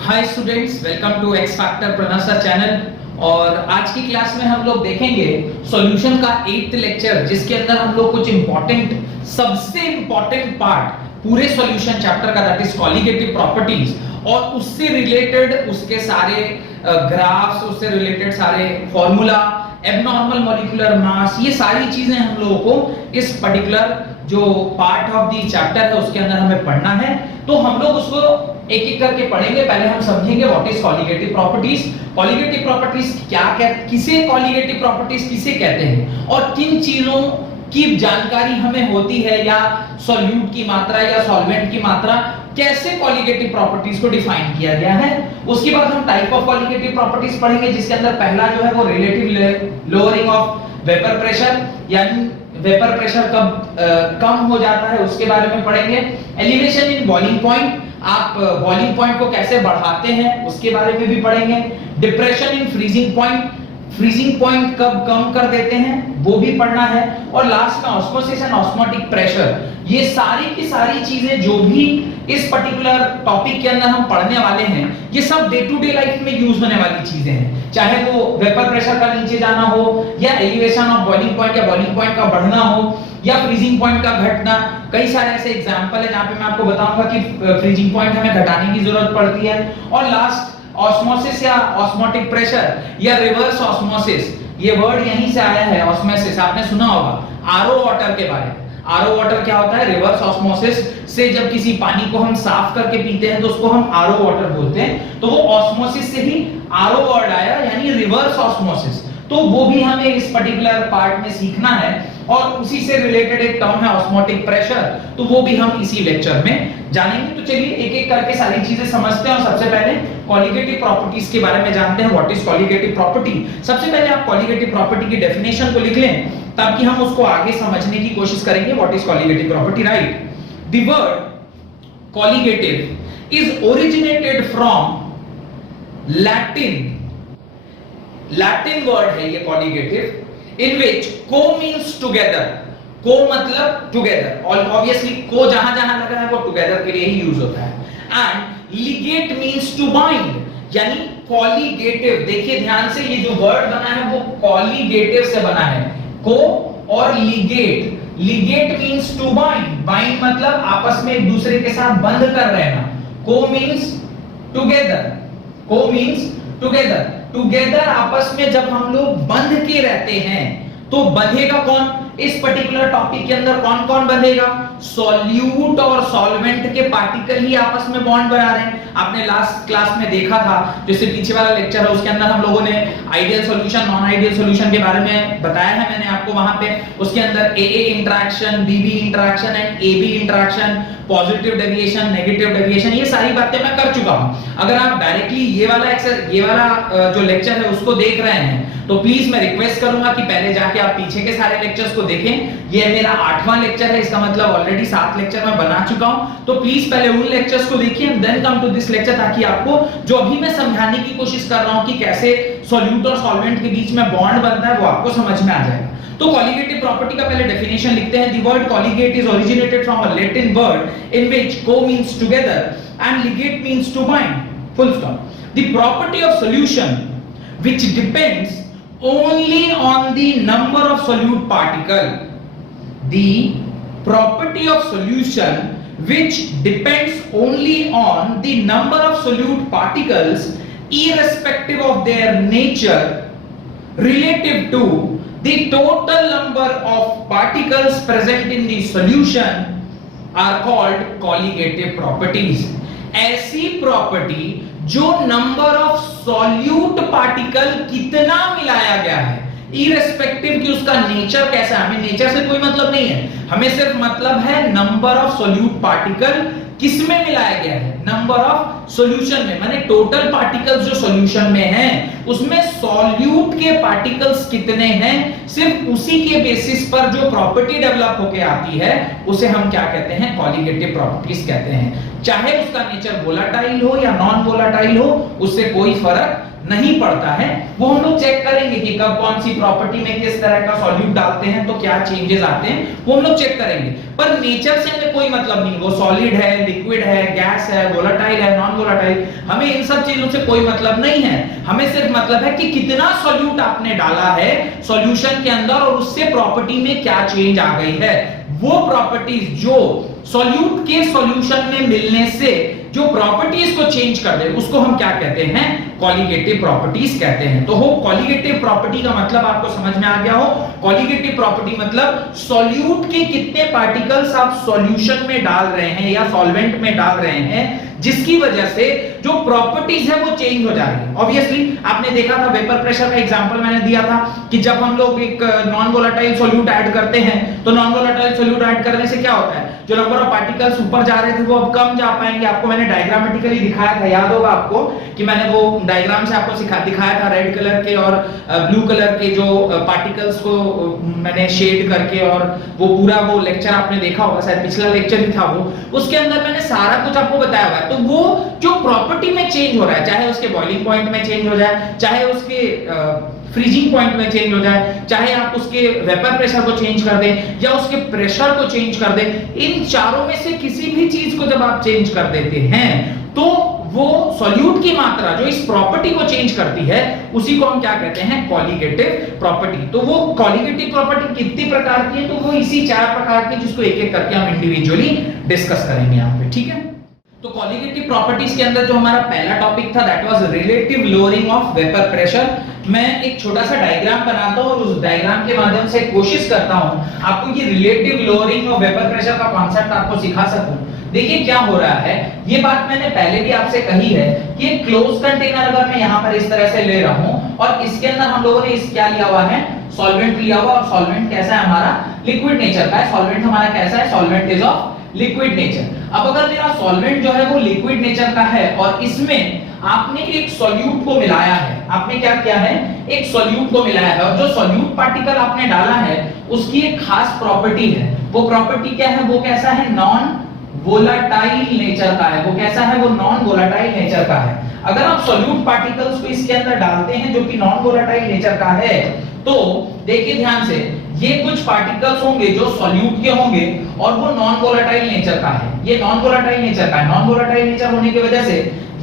Hi students, welcome to X factor Pranav sir channel. और आज की क्लास में हम लोग देखेंगे सॉल्यूशन का 8th लेक्चर, जिसके अंदर हम लोग कुछ इंपॉर्टेंट, सबसे इंपॉर्टेंट पार्ट पूरे सॉल्यूशन चैप्टर का, दैट इज कॉलिगेटिव प्रॉपर्टीज, और उससे रिलेटेड उसके सारे ग्राफ्स, उससे रिलेटेड सारे फॉर्मूला, एबनॉर्मल मॉलिक्यूलर मास, ये सारी चीजें हम लोगों को इस पर्टिकुलर जो पार्ट ऑफ द चैप्टर है उसके अंदर हमें पढ़ना है। तो हम लोग उसको एक एक करके पढ़ेंगे। पहले हम समझेंगे what is colligative properties. Colligative properties किसे कॉलिगेटिव प्रॉपर्टीज किसे कहते हैं, और किन चीजों की जानकारी हमें होती है, या सॉल्यूट की मात्रा या सॉल्वेंट की मात्रा, कैसे कॉलिगेटिव प्रॉपर्टीज को डिफाइन किया गया है। उसके बाद हम टाइप ऑफ कॉलिगेटिव प्रॉपर्टीज पढ़ेंगे, जिसके अंदर पहला जो है वो relative lowering of vapour pressure, यानी वेपर प्रेशर कब कम हो जाता है उसके बारे में पढ़ेंगे। एलिवेशन इन बॉइलिंग पॉइंट, आप बॉइलिंग पॉइंट को कैसे बढ़ाते हैं उसके बारे में भी पढ़ेंगे। Depression in freezing point, freezing point कब कम कर देते हैं वो भी पढ़ना है। और लास्ट में ऑस्मोसिस एंड ऑस्मोटिक प्रेशर, ये सारी की सारी चीजें जो भी इस पर्टिकुलर टॉपिक के अंदर हम पढ़ने वाले हैं, ये सब डे टू डे लाइफ में यूज होने वाली चीजें हैं। चाहे वो वेपर प्रेशर का नीचे जाना हो, या एलिवेशन ऑफ बॉइलिंग पॉइंट या बॉइलिंग पॉइंट का बढ़ना हो, या फ्रीजिंग पॉइंट का घटना। कई सारे ऐसे एग्जांपल है जहां पे मैं आपको बताऊंगा कि फ्रीजिंग पॉइंट हमें घटाने की जरूरत पड़ती है। और लास्ट ऑस्मोसिस या ऑस्मोटिक प्रेशर या रिवर्स ऑस्मोसिस, ये वर्ड यहीं से आया है। ऑस्मोसिस आपने सुना होगा आरओ वाटर के बारे में। आरओ वाटर क्या होता है? रिवर्स ऑस्मोसिस से जब किसी पानी को हम साफ करके पीते हैं तो उसको हम आरओ वाटर बोलते हैं। तो वो ऑस्मोसिस से ही आरओ वर्ड आया, यानी रिवर्स ऑस्मोसिस। तो वो भी हमें इस पर्टिकुलर पार्ट में सीखना है। और उसी से रिलेटेड एक टर्म है ऑस्मोटिक प्रेशर, तो वो भी हम इसी लेक्चर में जानेंगे। तो चलिए एक एक करके सारी चीजें समझते हैं। और सबसे पहले कॉलिगेटिव प्रॉपर्टीज के बारे में जानते हैं। What is colligative property? सबसे पहले आप कॉलिगेटिव प्रॉपर्टी की डेफिनेशन को लिख लें, ताकि हम उसको आगे समझने की कोशिश करेंगे। What is colligative property? Right, the word colligative is originated from Latin word है ये colligative, in which co means together, co मतलब together, और obviously co जहां जहां लगा है वो together के लिए ही यूज होता है। and ligate means to bind, यानी colligative, देखिए ध्यान से, ये जो वर्ड बना है वो colligative से बना है, co और ligate। ligate means to bind, bind मतलब आपस में एक दूसरे के साथ बंध कर रहना। co means together, co means together, together आपस में जब हम लोग बंध के रहते हैं तो बंधेगा कौन? इस पर्टिकुलर टॉपिक के अंदर कौन कौन बंधेगा? सॉल्यूट और सॉल्वेंट के पार्टिकल ही आपस में बॉन्ड बना रहे हैं। आपने लास्ट क्लास में देखा था, जैसे पीछे वाला लेक्चर है उसके अंदर हम लोगों ने ideal solution, non ideal solution के बारे में बताया है मैंने आपको। वहां पे उसके अंदर AA interaction, BB interaction and AB interaction, positive deviation, negative deviation, ये सारी बातें मैं कर चुका हूं। अगर आप डायरेक्टली ये वाला जो लेक्चर है उसको देख रहे हैं तो प्लीज मैं रिक्वेस्ट करूंगा कि पहले जाके आप पीछे के सारे लेक्चर्स को देखें। ये मेरा 8वां लेक्चर है, इसका मतलब ऑलरेडी 7 लेक्चर मैं बना चुका हूं। तो प्लीज पहले उन लेक्चर्स को देखिए and then come to this lecture, ताकि आपको जो अभी मैं समझाने की कोशिश कर रहा हूं कि कैसे सॉल्यूट और सॉल्वेंट के बीच में बॉन्ड बनता है, वो आपको समझ में आ जाएगा। तो कॉलिगेटिव प्रॉपर्टी का पहले डेफिनेशन लिखते हैं। The word colligate is originated from a Latin word in which co means together and ligate means to bind, full stop. The property of solution which depends only on the number of solute particle, the property of solution which depends only on the number of solute particles irrespective of their nature relative to the total number of particles present in the solution are called colligative properties। ऐसी property जो number of solute particle कितना मिलाया गया है, irrespective कि उसका nature कैसा है। हमें नेचर से कोई मतलब नहीं है, हमें सिर्फ मतलब है नंबर ऑफ सॉल्यूट पार्टिकल किसमें मिलाया गया है, नंबर ऑफ सॉल्यूशन में, माने टोटल पार्टिकल्स जो सॉल्यूशन में हैं उसमें सॉल्यूट के पार्टिकल्स कितने हैं, सिर्फ उसी के बेसिस पर जो प्रॉपर्टी डेवलप होके आती है उसे हम क्या कहते हैं? कॉलिगेटिव प्रॉपर्टीज कहते हैं। चाहे उसका नेचर वोलाटाइल हो या नॉन वोलाटाइल हो, उससे कोई फर्क नहीं पड़ता है। वो हम लोग चेक करेंगे कि कब कौन सी प्रॉपर्टी में किस तरह का सॉल्यूट डालते हैं तो क्या चेंजेस आते हैं, वो हम लोग चेक करेंगे। पर नेचर से हमें कोई मतलब नहीं, वो सॉलिड है, लिक्विड है, गैस है, वोलाटाइल है, नॉन वोलाटाइल, हमें इन सब चीजों से कोई मतलब नहीं है। हमें सिर्फ मतलब है कि कितना सॉल्यूट आपने डाला है सॉल्यूशन के अंदर और उससे प्रॉपर्टी में क्या चेंज आ गई है। वो प्रॉपर्टीज जो सॉल्यूट के सॉल्यूशन में मिलने से जो प्रॉपर्टीज को चेंज कर दे, उसको हम क्या कहते हैं, कॉलिगेटिव प्रॉपर्टीज कहते हैं। तो हो कॉलिगेटिव प्रॉपर्टी का मतलब आपको समझ में आ गया हो। कॉलिगेटिव प्रॉपर्टी मतलब सॉल्यूट के कितने पार्टिकल्स आप सॉल्यूशन में डाल रहे हैं या सॉल्वेंट में डाल रहे हैं, जिसकी वजह से जो प्रॉपर्टीज है वो चेंज हो जा रही है। ऑब्वियसली आपने देखा था, वेपर प्रेशर का एग्जांपल मैंने दिया था कि जब हम लोग एक नॉन वोलेटाइल सॉल्यूट ऐड करते हैं तो नॉन वोलेटाइल सॉल्यूट ऐड करने से क्या होता है, जो नंबर ऑफ पार्टिकल्स ऊपर जा रहे थे वो अब कम जा पाएंगे। आपको मैंने डायग्रामेटिकली दिखाया था, याद होगा आपको कि मैंने वो डायग्राम से आपको दिखाया था रेड कलर के और ब्लू कलर के जो पार्टिकल्स को मैंने शेड करके, और वो पूरा वो लेक्चर आपने देखा होगा, शायद पिछला लेक्चर ही था वो, उसके अंदर मैंने सारा कुछ आपको बताया हुआ है। तो वो जो प्रॉपर्टी में चेंज हो रहा है, चाहे उसके बॉइलिंग पॉइंट में चेंज हो जाए, चाहे उसके फ्रीजिंग पॉइंट में चेंज हो जाए, चाहे आप उसके वेपर प्रेशर को चेंज कर दें या उसके प्रेशर को चेंज कर दें, इन चारों में से किसी भी चीज को जब आप चेंज कर देते हैं तो वो सॉल्यूट की मात्रा जो इस प्रॉपर्टी को चेंज करती है उसी को हम क्या कहते हैं, कॉलिगेटिव प्रॉपर्टी। तो वो कॉलिगेटिव प्रॉपर्टी कितनी प्रकार की है, तो वो इसी 4 प्रकार की, जिसको एक एक करके हम इंडिविजुअली डिस्कस करेंगे यहाँ पे, ठीक है। तो कॉलिगेटिव प्रॉपर्टीज के अंदर जो हमारा पहला टॉपिक था that was relative lowering of vapour pressure. मैं एक छोटा सा डायग्राम बनाता हूं और उस डायग्राम के माध्यम से कोशिश करता हूं आपको ये relative lowering of vapour pressure का कांसेप्ट आपको सिखा सकूं। देखिए क्या हो रहा है, ये बात मैंने पहले भी आपसे कही है कि एक क्लोज कंटेनर अगर मैं यहां पर इस तरह से ले रहा हूं और इसके अंदर हम लोगों ने इस क्या लिया हुआ है, सॉल्वेंट लिया हुआ, और सॉल्वेंट कैसा है हमारा, लिक्विड नेचर का है। सॉल्वेंट हमारा कैसा है, solvent is of liquid nature. अब अगर मेरा सॉल्वेंट जो है वो लिक्विड नेचर का है और इसमें आपने एक सॉल्यूट को मिलाया है, आपने क्या किया है, एक सॉल्यूट को मिलाया है, और जो सॉल्यूट पार्टिकल आपने डाला है उसकी एक खास प्रॉपर्टी है। वो प्रॉपर्टी क्या है, वो कैसा है, नॉन वोलाटाइल नेचर का है। वो कैसा है, वो नॉन वोलाटाइल नेचर का है। अगर आप सॉल्यूट पार्टिकल्स को इसके अंदर डालते हैं जो कि नॉन वोलाटाइल नेचर का है, तो देखिए ध्यान से, ये कुछ पार्टिकल्स होंगे जो सॉल्यूट के होंगे और वो नॉन वोलाटाइल नेचर का है। ये नॉन वोलाटाइल नेचर का है। नॉन वोलाटाइल नेचर होने की वजह से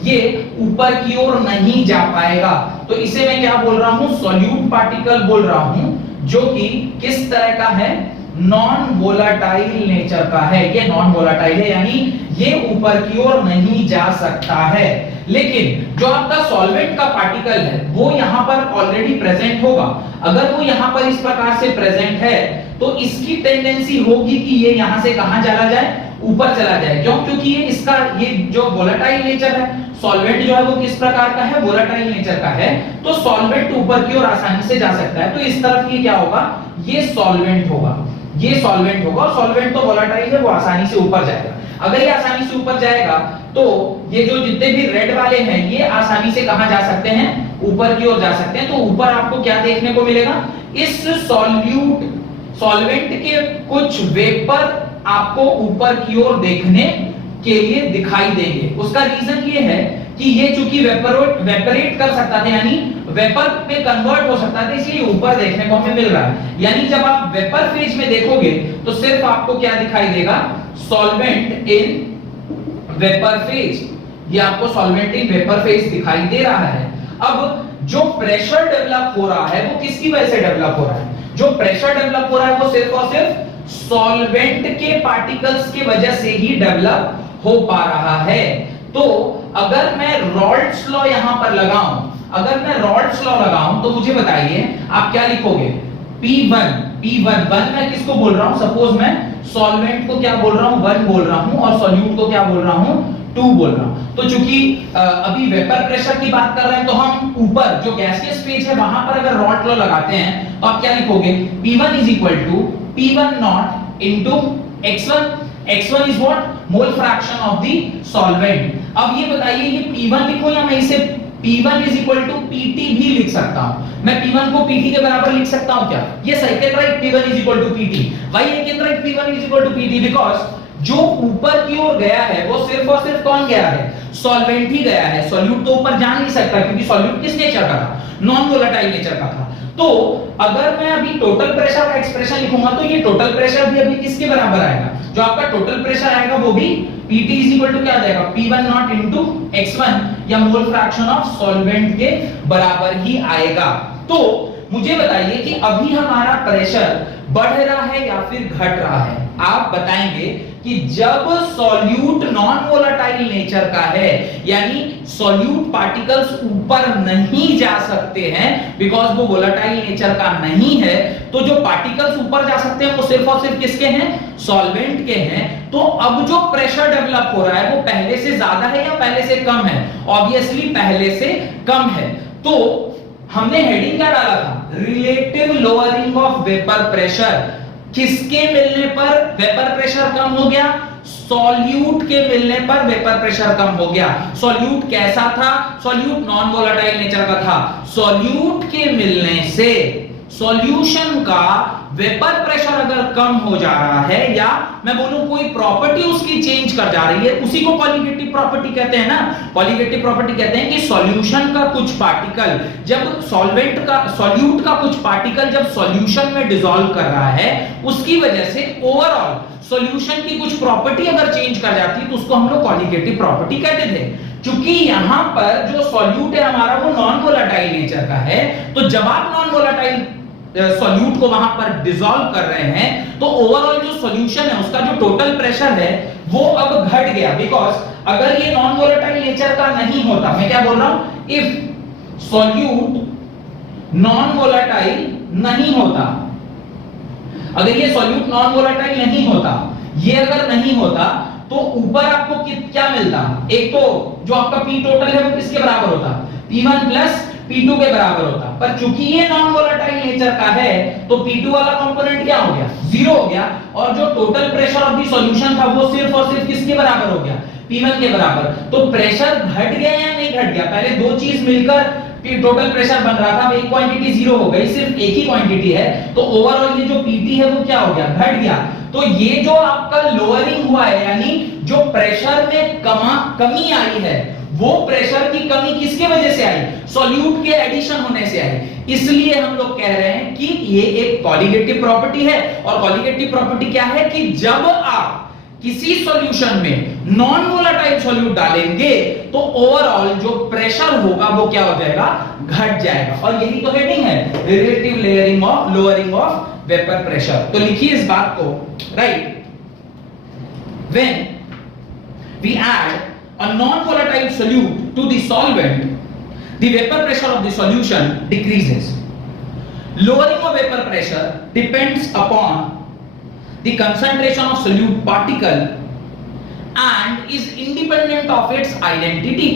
ये ऊपर की ओर नहीं जा पाएगा। तो इसे मैं क्या बोल रहा हूं, सॉल्यूट पार्टिकल बोल रहा हूं, जो कि किस तरह का है, नॉन वोलाटाइल नेचर का है। ये नॉन वोलाटाइल है, यानी ये ऊपर की ओर नहीं जा सकता है। लेकिन जो आपका सॉल्वेंट का पार्टिकल है वो यहां पर ऑलरेडी प्रेजेंट होगा। अगर वो यहां पर इस प्रकार से प्रेजेंट है तो इसकी टेंडेंसी होगी कि ये यहां से कहां चला जाए, ऊपर चला जाए। क्यों, क्योंकि ये इसका ये जो वोलेटाइल नेचर है, सॉल्वेंट जो है वो किस प्रकार का है, वोलेटाइल नेचर का है, तो सॉल्वेंट ऊपर की ओर आसानी से जा सकता है। तो इस तरफ ये क्या होगा, ये सॉल्वेंट होगा, ये सॉल्वेंट होगा, और सॉल्वेंट तो वोलेटाइल है, वो आसानी से ऊपर जाएगा। अगर ये आसानी से ऊपर जाएगा तो ये जो जितने भी रेड वाले हैं ये आसानी से कहां जा सकते हैं, ऊपर की ओर जा सकते हैं। तो ऊपर आपको क्या देखने को मिलेगा, इस सॉल्वेंट के कुछ वेपर आपको ऊपर की ओर देखने के लिए दिखाई देंगे। उसका रीजन ये है कि ये चूंकि वेपरेट कर सकता था, यानी वेपर में कन्वर्ट हो सकता था, इसलिए ऊपर देखने को हमें मिल रहा है। यानी जब आप वेपर फेज में देखोगे तो सिर्फ आपको क्या दिखाई देगा, सॉल्वेंट इन वेपर फेज। ये आपको सॉल्वेंट इन वेपर फेज दिखाई दे रहा है। अब जो प्रेशर डेवलप हो रहा है वो किसकी वजह से डेवलप हो रहा है, जो प्रेशर डेवलप हो रहा है वो सिर्फ और सिर्फ सॉल्वेंट के पार्टिकल्स की वजह से ही डेवलप हो पा रहा है। तो अगर मैं रॉल्ड्स लॉ यहां पर लगाऊं, अगर मैं रॉल्ड्स लॉ लगाऊं तो मुझे बताइए आप क्या लिखोगे, P1 मैं किसको बोल रहा हूं, सपोज मैं सॉल्वेंट को क्या बोल रहा हूं, 1 बोल रहा हूं, और सॉल्यूट को क्या बोल रहा हूं, 2 बोल रहा हूं। तो चूंकि अभी वेपर प्रेशर की बात कर रहे हैं तो हम ऊपर जो गैसियस फेज है वहां पर अगर रॉल्ड्स लॉ लगाते हैं तो आप क्या लिखोगे, P1 is equal to P1 naught into x1। x1 is what, mole fraction of the solvent. अब ये बताइए ये P1 लिखो या मैं इसे P1 is equal to PT भी लिख सकता हूं। मैं P1 को PT के बराबर लिख सकता हूं क्या? Yes, I can write P1 is equal to PT. Why I can write P1 is equal to PT? Because जो ऊपर की ओर गया है वो सिर्फ और सिर्फ कौन गया है, सॉल्वेंट ही गया है। सॉल्यूट तो ऊपर जा नहीं सकता क्योंकि सॉल्यूट किस नेचर का था, नॉन वोलेटाइल नेचर का था। तो अगर मैं अभी टोटल प्रेशर का एक्सप्रेशन लिखूंगा तो ये टोटल प्रेशर भी अभी किसके बराबर आएगा, जो आपका टोटल प्रेशर आएगा वो भी Pt इज इक्वल टू क्या आ जाएगा, P1 नॉट इनटू x1 या मोल फ्रैक्शन ऑफ सॉल्वेंट के बराबर ही आएगा। तो मुझे बताइए कि अभी हमारा प्रेशर बढ़ रहा है या फिर घट रहा है। आप बताएंगे कि जब सॉल्यूट नॉन वोलेटाइल नेचर का है, यानी सॉल्यूट पार्टिकल्स ऊपर नहीं जा सकते हैं बिकॉज वो वोलेटाइल नेचर का नहीं है, तो जो पार्टिकल्स ऊपर जा सकते हैं वो सिर्फ और सिर्फ किसके हैं, सॉल्वेंट के हैं। तो अब जो प्रेशर डेवलप हो रहा है वो पहले से ज्यादा है या पहले से कम है, ऑब्वियसली पहले से कम है। तो हमने हेडिंग क्या डाला था, relative lowering of vapour pressure. किसके मिलने पर वेपर प्रेशर कम हो गया, सॉल्यूट के मिलने पर वेपर प्रेशर कम हो गया। सॉल्यूट कैसा था, सॉल्यूट नॉन वोलेटाइल नेचर का था। सॉल्यूट के मिलने से सॉल्यूशन का वेपर प्रेशर अगर कम हो जा रहा है, या मैं बोलूं कोई प्रॉपर्टी उसकी चेंज कर जा रही है, उसी को कॉलिगेटिव प्रॉपर्टी कहते हैं ना। कॉलिगेटिव प्रॉपर्टी कहते हैं कि सॉल्यूशन का कुछ पार्टिकल जब सॉल्वेंट का, सॉल्यूट का कुछ पार्टिकल जब सॉल्यूशन में डिसॉल्व कर रहा है, उसकी वजह से ओवरऑल सॉल्यूशन की कुछ प्रॉपर्टी अगर चेंज कर जाती है तो उसको हम लोग कॉलिगेटिव प्रॉपर्टी कहते थे। क्योंकि यहां पर जो सॉल्यूट है हमारा वो नॉन वोलेटाइल नेचर का है, तो जब आप नॉन वोलेटाइल सॉल्यूट को वहां पर डिसॉल्व कर रहे हैं तो ओवरऑल जो सॉल्यूशन है उसका जो टोटल प्रेशर है वो अब घट गया। बिकॉज अगर ये नॉन वोलेटाइल नेचर का नहीं होता, मैं क्या बोल रहा हूं, इफ सॉल्यूट नॉन वोलेटाइल नहीं होता, अगर ये सॉल्यूट नॉन वोलेटाइल नहीं होता, ये अगर नहीं होता तो ऊपर आपको क्या मिलता, एक तो जो आपका P टोटल है वो किसके बराबर होता, P1 प्लस P2 के बराबर होता। पर चूंकि ये नॉन वोलेटाइल नेचर का है तो P2 वाला कंपोनेंट क्या हो गया, जीरो हो गया, और जो total pressure of the solution था वो सिर्फ और सिर्फ किसके बराबर हो गया, P1 के बराबर। तो प्रेशर घट गया या नहीं घट गया, पहले दो चीज मिलकर टोटल प्रेशर बन रहा था, एक क्वांटिटी जीरो हो गई, सिर्फ एक ही क्वांटिटी है, तो ओवरऑल ये जो Pt है वो क्या हो गया, घट गया। तो ये जो आपका लोअरिंग हुआ है, यानी जो प्रेशर में कमी आई है, वो प्रेशर की कमी किसके वजह से आई, सॉल्यूट के एडिशन होने से आई। इसलिए हम लोग कह रहे हैं कि ये एक कॉलिगेटिव प्रॉपर्टी है। और कॉलिगेटिव प्रॉपर्टी क्या है कि जब आप किसी सॉल्यूशन में नॉन वोलेटाइल सॉल्यूट डालेंगे तो ओवरऑल जो प्रेशर होगा वो क्या हो जाएगा, घट जाएगा। और यही तो हेडिंग है, relative layering of lowering of vapour pressure. तो लिखिए इस बात को, right, when we add a non-volatile solute to the solvent, the vapor pressure of the solution decreases. Lowering of vapor pressure depends upon the concentration of solute particle and is independent of its identity.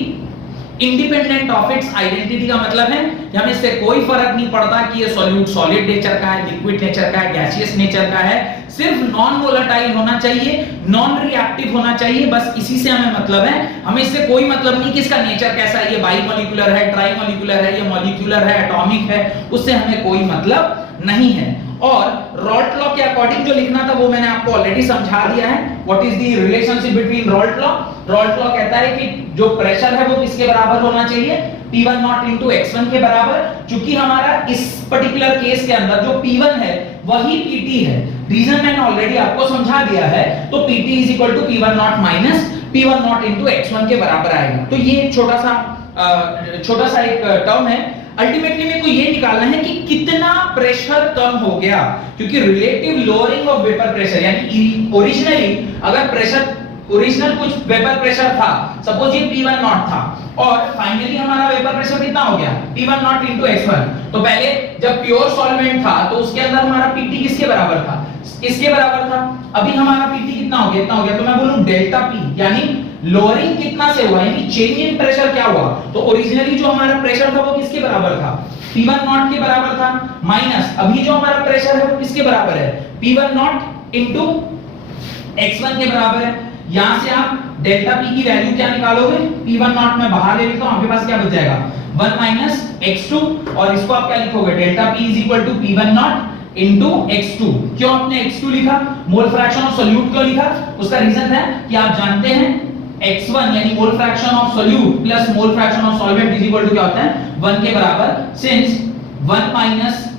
Independent of its identity का मतलब है कि हमें इससे कोई फर्क नहीं पड़ता कि ये सॉल्यूट सॉलिड नेचर का है, लिक्विड नेचर का है, गैसियस नेचर का है, सिर्फ नॉन वोलेटाइल होना चाहिए, नॉन रिएक्टिव होना चाहिए, बस इसी से हमें मतलब है। हमें इससे कोई मतलब नहीं कि इसका नेचर कैसा है, ये बाइमोलिकुलर है, ट्राइमोलिकुलर है, ये मॉलिक्यूलर है, एटॉमिक है, उससे हमें कोई मतलब नहीं है। और रॉल्ट लॉ के अकॉर्डिंग जो लिखना था वो मैंने आपको ऑलरेडी समझा दिया है। What is the relationship between Raoult law? Raoult law कहता है कि जो प्रेशर है वो किसके बराबर होना चाहिए, P1 नॉट इनटू x1 के बराबर। क्योंकि हमारा इस पर्टिकुलर केस के अंदर जो P1 है वही Pt है, रीजन मैंने ऑलरेडी आपको समझा दिया है। तो Pt is equal to P1 not minus P1 not into x1 के बराबर आएगा। तो ये छोटा सा एक टर्म है। अल्टीमेटली मेरे को ये निकालना है कि कितना प्रेशर कम हो गया, क्योंकि relative lowering of vapour pressure, यानी ओरिजिनली अगर प्रेशर ओरिजिनल कुछ वेपर प्रेशर था, सपोज ये P1 नॉट था, और फाइनली हमारा वेपर प्रेशर कितना हो गया, P1 नॉट इनटू x1। तो पहले जब प्योर सॉल्वेंट था तो उसके अंदर हमारा Pt किसके बराबर था, इसके बराबर था। अभी हमारा Pt कितना हो गया, इतना हो गया, तो मैं बोलूं डेल्टा P, यानी लोअरिंग कितना से हुआ, यानी चेंज इन प्रेशर क्या हुआ। तो ओरिजिनली जो हमारा प्रेशर था वो किसके बराबर था, P1 नॉट के बराबर था, माइनस अभी जो हमारा प्रेशर है वो किसके बराबर है, P1 नॉट इनटू x1 के बराबर है। यहां से आप डेल्टा P की वैल्यू क्या निकालोगे, P1 नॉट में बाहर ले लेता हूं, आपके पास क्या बच जाएगा 1 माइनस x2, और इसको आप क्या लिखोगे, delta P is equal to P1 not into x2। क्यों आपने x2 लिखा, मोल फ्रैक्शन ऑफ सोल्यूट क्यों लिखा? उसका रीजन है कि आप जानते हैं x1 यानी mole fraction of solute plus mole fraction of solvent is equal to क्या होता है 1 के बराबर, since 1 minus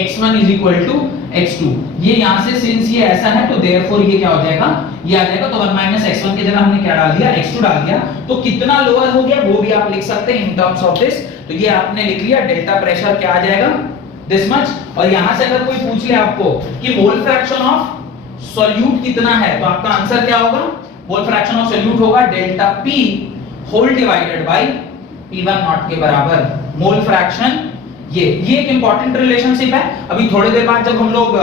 x1 is equal to x2। ये यहां से सिंस ये ऐसा है तो देयरफॉर ये क्या हो जाएगा, ये आ जाएगा। तो 1 माइनस x1 की जगह हमने क्या डाल दिया, x2 डाल दिया। तो कितना लोअर हो गया वो भी आप लिख सकते हैं इन टर्म्स ऑफ दिस। तो ये आपने लिख लिया, डेल्टा प्रेशर क्या आ जाएगा, दिस मच। और यहां से अगर कोई पूछ ले आपको कि मोल फ्रैक्शन ऑफ सॉल्यूट कितना है, तो आपका आंसर क्या होगा, मोल फ्रैक्शन ऑफ सॉल्यूट होगा delta P whole divided by P1 not के बराबर। मोल फ्रैक्शन ये एक इंपॉर्टेंट रिलेशनशिप है। अभी थोड़ी देर बाद जब हम लोग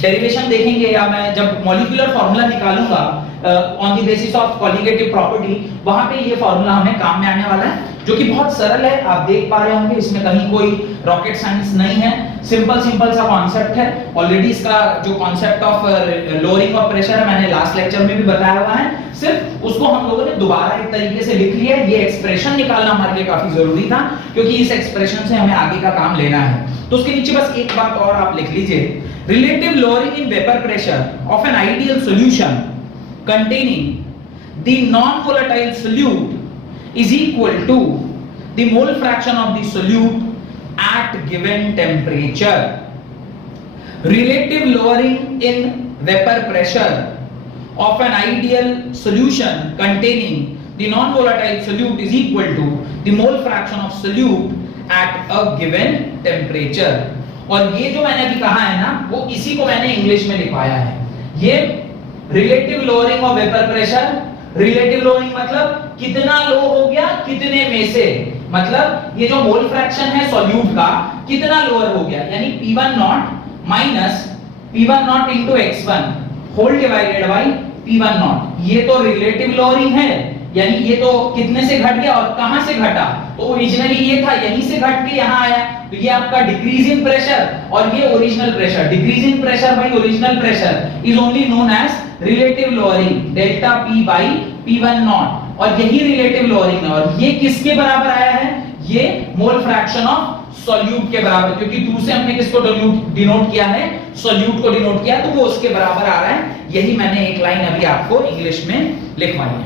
डेरिवेशन देखेंगे या मैं जब मॉलिक्यूलर फार्मूला निकालूंगा on the basis of colligative property, वहां पे ये फार्मूला हमें काम में आने वाला है, जो कि बहुत सरल है। आप देख पा रहे होंगे इसमें कहीं कोई रॉकेट साइंस नहीं है, सिंपल सा कॉन्सेप्ट है। ऑलरेडी इसका जो concept of lowering of pressure है मैंने लास्ट लेक्चर में भी बताया हुआ है, सिर्फ उसको हम लोगों ने दोबारा एक तरीके से लिख लिया। ये एक्सप्रेशन निकालना हमारे लिए काफी जरूरी था, क्योंकि इस एक्सप्रेशन से हमें आगे का काम लेना है। तो उसके नीचे बस एक बात और आप लिख लीजिए, relative lowering in vapour pressure of an ideal solution containing the non-volatile solute is equal to the mole fraction of the solute at given temperature. Relative lowering in vapor pressure of an ideal solution containing the non-volatile solute is equal to the mole fraction of solute at a given temperature. और ये जो मैंने अभी कहा है ना, वो इसी को मैंने इंग्लिश में लिखवाया है। ये relative lowering of vapour pressure, relative lowering मतलब कितना लो हो गया कितने में से, मतलब ये जो मोल फ्रैक्शन है सॉल्यूट का कितना लोअर हो गया, यानी P1 not minus P1 not into x1 whole divided by P1 not. ये तो रिलेटिव लोअरिंग है, यानी ये तो कितने से घट गया और कहां से घटा, तो ओरिजिनली ये था यहीं से घट के यहां आया, तो ये आपका डिक्रीज इन प्रेशर और ये original pressure. Decrease in pressure by original pressure is only known as relative lowering, delta P by P1 not. और यही रिलेटिव लोअरिंग है, और ये किसके बराबर आया है, ये मोल फ्रैक्शन ऑफ सॉल्यूट के बराबर, क्योंकि 2 से हमने किसको डिनोट किया है, सॉल्यूट को डिनोट किया, तो वो उसके बराबर आ रहा है। यही मैंने एक लाइन अभी आपको इंग्लिश में लिखवाई है,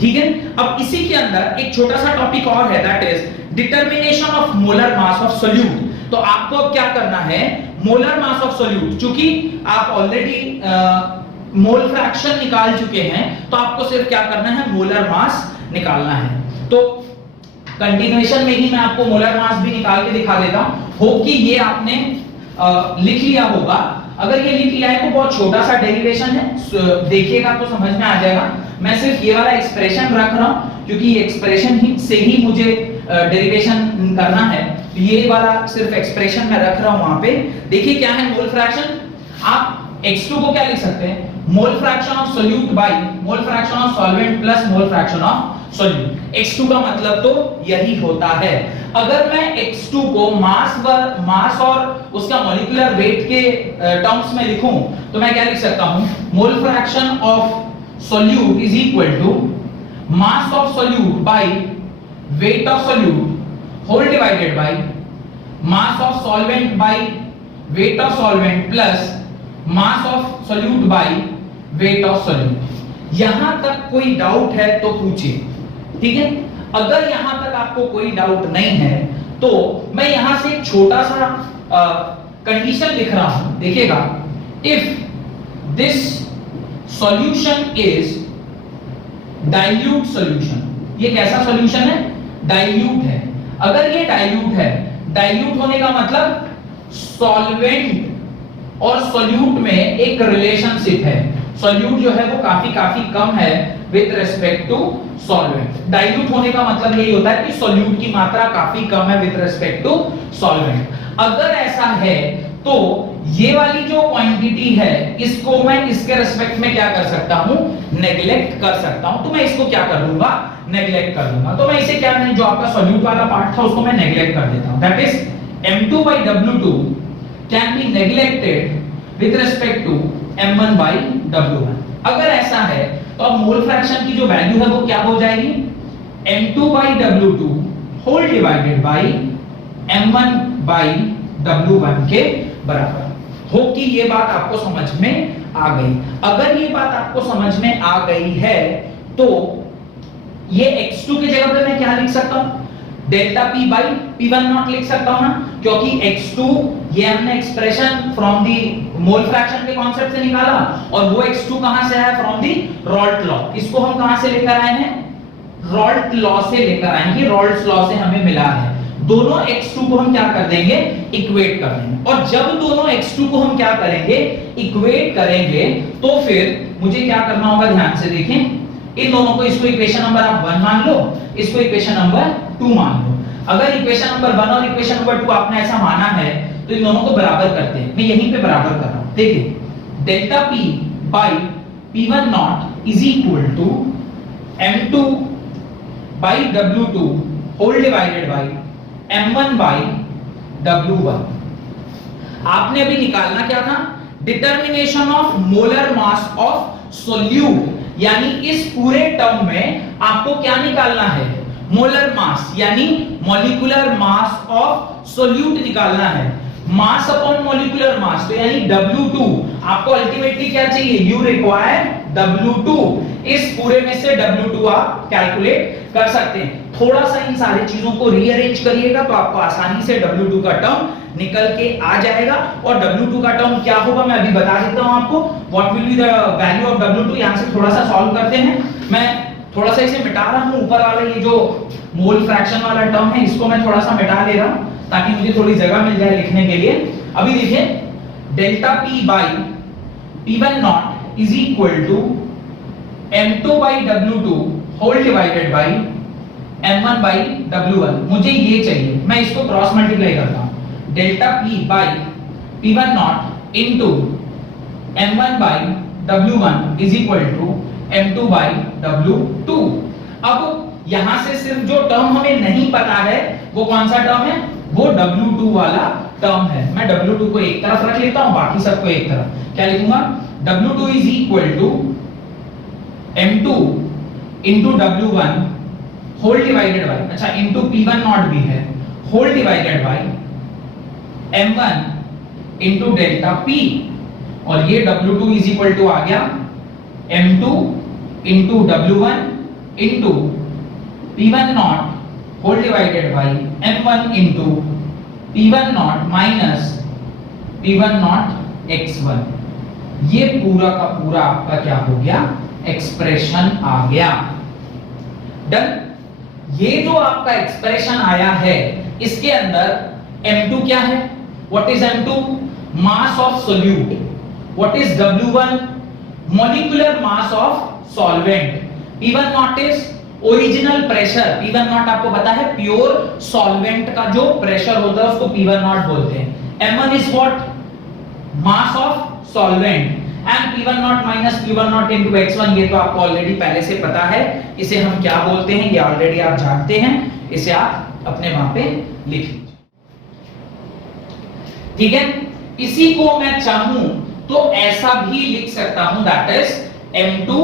ठीक है। अब इसी के अंदर एक छोटा सा टॉपिक और है, that is determination of molar mass of solute. तो आपको अब क्या करना है, मोलर मास ऑफ सॉल्यूट, चूंकि आप ऑलरेडी मोल फ्रैक्शन निकाल चुके हैं, तो आपको सिर्फ क्या करना है, मोलर मास निकालना है। तो कंटिन्यूएशन में ही मैं आपको मोलर मास भी निकाल के दिखा देता हूं। होप कि ये आपने लिख लिया होगा। अगर ये लिख लिया है तो बहुत छोटा सा डेरिवेशन है, देखिएगा तो समझ में आ जाएगा। मैं सिर्फ ये वाला एक्सप्रेशन रख रहा हूं, क्योंकि ये एक्सप्रेशन ही से ही मुझे डेरिवेशन करना है। तो ये वाला सिर्फ एक्सप्रेशन मैं रख रहा हूं वहां पे। देखिए क्या है मोल फ्रैक्शन, आप x2 को क्या लिख सकते हैं, मोल fraction of solute by mole fraction of solvent plus mole fraction of solute. x2 का मतलब तो यही होता है। अगर मैं x2 को मास और उसका मॉलिक्यूलर वेट के टर्म्स में लिखूं, तो मैं क्या लिख सकता हूं, mole fraction of solute is equal to mass of solute by weight of solute whole divided by mass of solvent by weight of solvent plus mass of solute by weight of solute. यहां तक कोई doubt है तो पूछिए, ठीक है। अगर यहां तक आपको कोई डाउट नहीं है तो मैं यहां से एक छोटा सा कंडीशन लिख रहा हूं, देखिएगा। If this solution is dilute solution, ये कैसा सॉल्यूशन है, डाइल्यूट है। अगर ये डाइल्यूट है, डाइल्यूट होने का मतलब सॉल्वेंट और सॉल्यूट में एक रिलेशनशिप है। सॉल्यूट जो है वो काफी कम है with respect to solvent. Dilute होने का मतलब यही होता है कि सॉल्यूट की मात्रा काफी कम है विद रिस्पेक्ट टू सॉल्वेंट। अगर ऐसा है तो ये वाली जो क्वांटिटी है इसको मैं इसके रिस्पेक्ट में क्या कर सकता हूं, नेग्लेक्ट कर सकता हूं। तो मैं इसको क्या कर दूंगा, नेग्लेक्ट कर दूंगा। तो मैं इसे क्या नहीं, जो आपका सॉल्यूट वाला पार्ट था उसको मैं नेग्लेक्ट कर देता हूं। That is m2/w2 can be neglected with respect to m1 by w1। अगर ऐसा है तो अब मोल फ्रैक्शन की जो वैल्यू है वो क्या हो जाएगी, m2/w2 whole divided bye m1/w1 के बराबर। हो कि ये बात आपको समझ में आ गई। अगर ये बात आपको समझ में आ गई है तो ये x2 की जगह पे मैं क्या लिख सकता हूं, delta p by p1 not लिख सकता हूं ना, क्योंकि x2 ये हमने expression from the mole fraction के कॉन्सेप्ट से निकाला और वो x2 कहां से आया, फ्रॉम दी रॉल्ट लॉ। इसको हम कहां से लेकर आए हैं, रॉल्ट लॉ से लेकर आए हैं, रॉल्ट लॉ से हमें मिला है। दोनों x2 को हम क्या कर देंगे, इक्वेट कर देंगे। और जब दोनों x2 को हम क्या करेंगे, इक्वेट करेंगे, तो फिर मुझे क्या करना होगा, ध्यान से देखें। इन दोनों को, इसको इक्वेशन नंबर आप 1 मान लो, इसको इक्वेशन नंबर 2 मान लो। अगर इक्वेशन नंबर 1 और इक्वेशन नंबर 2 आपने ऐसा माना है तो इन दोनों को बराबर करते हैं। मैं यहीं पे बराबर कर रहा हूं, देखिए delta p by p1 not is equal to m2 by w2 whole divided by m1 by w1। आपने अभी निकालना क्या था, determination of molar mass of solute, यानी इस पूरे टर्म में आपको क्या निकालना है, मोलर मास यानी मॉलिक्यूलर मास ऑफ सोल्यूट निकालना है। मास अपॉन मॉलिक्यूलर मास, तो यानी W2 आपको अल्टीमेटली क्या चाहिए, यू रिक्वायर W2। इस पूरे में से W2 आप कैलकुलेट कर सकते हैं। थोड़ा सा इन सारी चीजों को रीअरेंज करिएगा तो आपको आसानी से W2 का टर्म निकल के आ जाएगा। और W2 का टर्म क्या होगा मैं अभी बता देता हूं आपको, what will be the value of W2। यहां से थोड़ा सा सॉल्व करते हैं। मैं थोड़ा सा इसे मिटा रहा हूं, ऊपर वाला ये जो मोल फ्रैक्शन वाला टर्म है इसको मैं थोड़ा सा मिटा ले रहा हूं ताकि मुझे थोड़ी जगह मिल जाए लिखने के लिए। अभी देखिए delta p by p1 not is equal to m2 by w2 whole divided by m1 by w1। मुझे ये चाहिए, मैं इसको क्रॉस मल्टीप्लाई करता हूं, delta p by p1 not into m1 by w1 is equal to m2 by w2। अब यहां से सिर्फ जो टर्म हमें नहीं पता है वो कौन सा टर्म है, वो W2 वाला टर्म है। मैं W2 को एक तरफ रख लेता हूं, बाकी सबको एक तरफ। क्या लिखूंगा, W2 is equal to M2 into W1 whole divided by, अच्छा इंटू P1 नॉट भी है, whole divided by M1 into delta P। और ये W2 इज इक्वल टू आ गया M2 into W1 into P1 not whole divided by M1 into P1 not minus P1 not x1। ये पूरा का पूरा आपका क्या हो गया, एक्सप्रेशन आ गया। डन। ये जो आपका एक्सप्रेशन आया है इसके अंदर M2 क्या है, what is M2, mass of solute. What is W1, molecular mass of solvent. P1 not is original pressure. P1 not आपको पता है प्योर सॉल्वेंट का जो प्रेशर होता है उसको P1 नॉट बोलते हैं। M1 is what, mass of solvent. And P1 not minus P1 not into x1, ये तो आपको ऑलरेडी पहले से पता है। इसे हम क्या बोलते हैं ये ऑलरेडी आप जानते हैं, इसे आप अपने वहां पे लिख लीजिए, ठीक है। इसी को मैं चाहूं तो ऐसा भी लिख सकता हूं, that is M2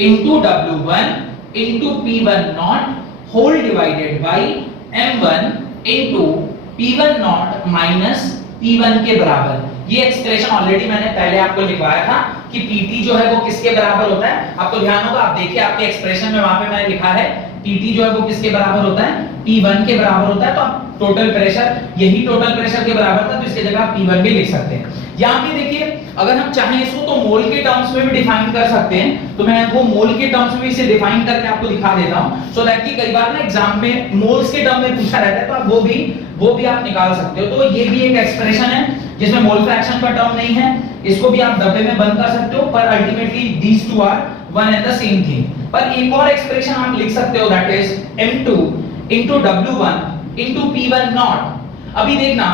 into W1 into P1 not whole divided by M1 into P1 not minus P1 के बराबर। ये एक्सप्रेशन ऑलरेडी मैंने पहले आपको लिखवाया था कि PT जो है वो किसके बराबर होता है। आपको ध्यान होगा, आप देखिए आपके एक्सप्रेशन में वहां पे मैंने लिखा है PT जो है वो किसके बराबर होता है, P1 के बराबर होता है। तो आप टोटल प्रेशर, यही टोटल प्रेशर के बराबर था तो इसकी जगह आप P1 भी लिख सकते हैं। यहां पे देखिए अगर हम चाहें इसको तो मोल के टर्म्स में भी डिफाइन कर सकते हैं, तो मैं वो मोल के टर्म्स में इसे डिफाइन करके आपको दिखा देता हूं, सो दैट कि कई बार ना एग्जाम में मोल्स के टर्म में पूछा रहता है तो आप वो भी आप निकाल सकते हो। तो ये भी एक एक्सप्रेशन है जिसमें मोल फ्रैक्शन का टर्म नहीं है, इसको भी आप डब्बे में बंद कर सकते हो, पर ultimately these two are one and the same thing. पर एक और एक्सप्रेशन आप लिख सकते हो, that is M2 into W1 into P1 not. अभी देखना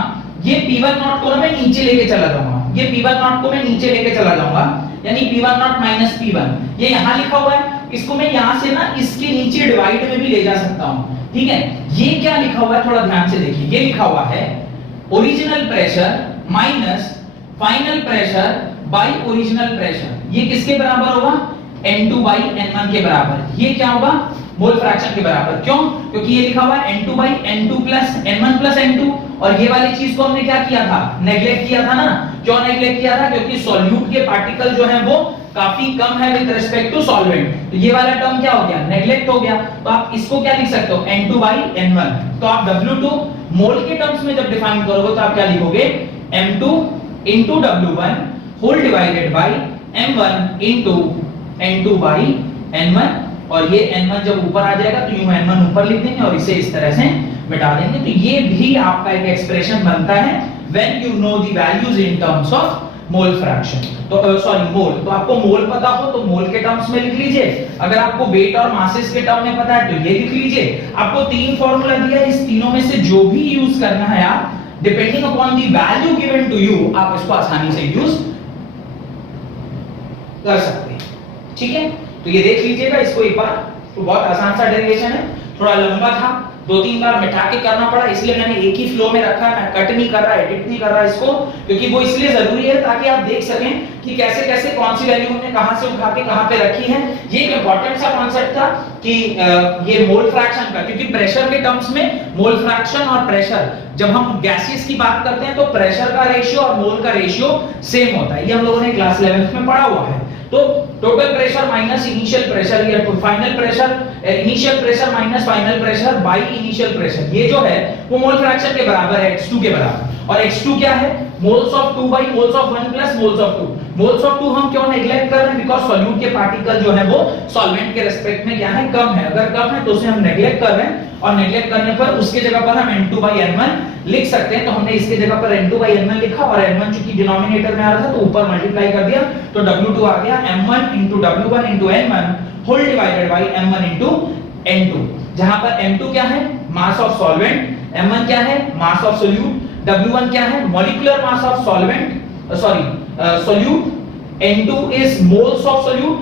ये P1 नॉट को ना मैं नीचे लेके चला जाऊंगा, ये P1 नॉट को मैं नीचे लेके चला जाऊंगा, यानी P1 नॉट माइनस P1 ये यहां लिखा हुआ है, इसको मैं यहां से ना इसके नीचे डिवाइड में भी ले जा सकता हूं, ठीक है। ये क्या लिखा हुआ है थोड़ा ध्यान से देखिए, ये लिखा हुआ है original pressure minus final pressure by original pressure. ये किसके बराबर होगा, N2 by N1 के बराबर। ये क्या होगा? मोल फ्रैक्शन के बराबर। क्यों? क्योंकि ये लिखा हुआ है N2 by N2 plus N1 plus N2, और ये वाली चीज को हमने क्या किया था? नेग्लेक्ट किया था ना। क्यों नेग्लेक्ट किया था? क्योंकि सॉल्यूट के पार्टिकल जो है वो काफी कम है विद रिस्पेक्ट टू सॉल्वेंट, तो ये वाला टर्म क्या हो गया? नेग्लेक्ट हो गया। तो आप इसको क्या लिख सकते हो? N2 by N1। तो आप W2 मोल के टर्म्स में जब डिफाइन करोगे तो आप क्या लिखोगे? M2 into W1 whole divided by M1 into N2 by N1, और ये N1 जब ऊपर आ जाएगा तो यूं N1 ऊपर लिख देंगे और इसे इस तरह से मिटा देंगे। तो ये भी आपका एक एक्सप्रेशन बनता है when you know the values in terms of mole fraction. तो सॉरी मोल, तो आपको मोल पता हो तो मोल के टर्म्स में लिख लीजिए, अगर आपको वेट और मासेस के टर्म में पता है तो ये लिख लीजिए। आपको तीन फार्मूला दिया है, इस तीनों में से जो भी यूज करना है आप depending upon the value given to you आप इसको आसानी से यूज कर सकते हैं। ठीक है, तो ये देख लीजिएगा इसको एक बार। तो बहुत आसान सा डेरिवेशन है, थोड़ा लंबा था, दो तीन बार मिटा के करना पड़ा, इसलिए मैंने एक ही फ्लो में रखा है। मैं कट नहीं कर रहा, एडिट नहीं कर रहा इसको, क्योंकि वो इसलिए जरूरी है ताकि आप देख सकें कि कैसे कैसे कौन सी वैल्यू हमने कहां से उठा के कहां पे रखी है। ये एक इंपॉर्टेंट सा कॉन्सेप्ट था कि ये मोल फ्रैक्शन का, क्योंकि प्रेशर के टर्म्स में मोल फ्रैक्शन और प्रेशर, जब हम गैसेस की बात करते हैं तो प्रेशर का रेशियो और मोल का रेशियो सेम होता है। ये हम लोगों ने क्लास 11th में पढ़ा हुआ है। तो total pressure minus initial pressure या final pressure, initial pressure minus final pressure by initial pressure, ये जो है वो मोल फ्रैक्शन के बराबर है, x2 के बराबर। और x2 क्या है? Moles of 2 by moles of 1 plus moles of 2। Moles of 2 हम क्यों नेग्लेक्ट कर रहे हैं? बिकॉज़ सॉल्यूट के पार्टिकल जो है वो सॉल्वेंट के रिस्पेक्ट में क्या है? कम है। अगर कम है तो उसे हम नेग्लेक्ट कर रहे हैं, और नेग्लेक्ट करने पर उसके जगह पर हम N2 by N1 लिख सकते हैं। तो हमने इसके जगह पर N2 by N1 लिखा, और N1 चूंकि डिनोमिनेटर में आ रहा था तो ऊपर मल्टीप्लाई कर दिया, तो W2 आ गया M1 into W1 into N1 whole divided by M1 into N2, जहां पर M2 क्या है? मास ऑफ सॉल्वेंट, M1 क्या है? मास ऑफ सोल्यूट, W1 क्या है? Molecular mass of solvent solute, N2 is moles of solute,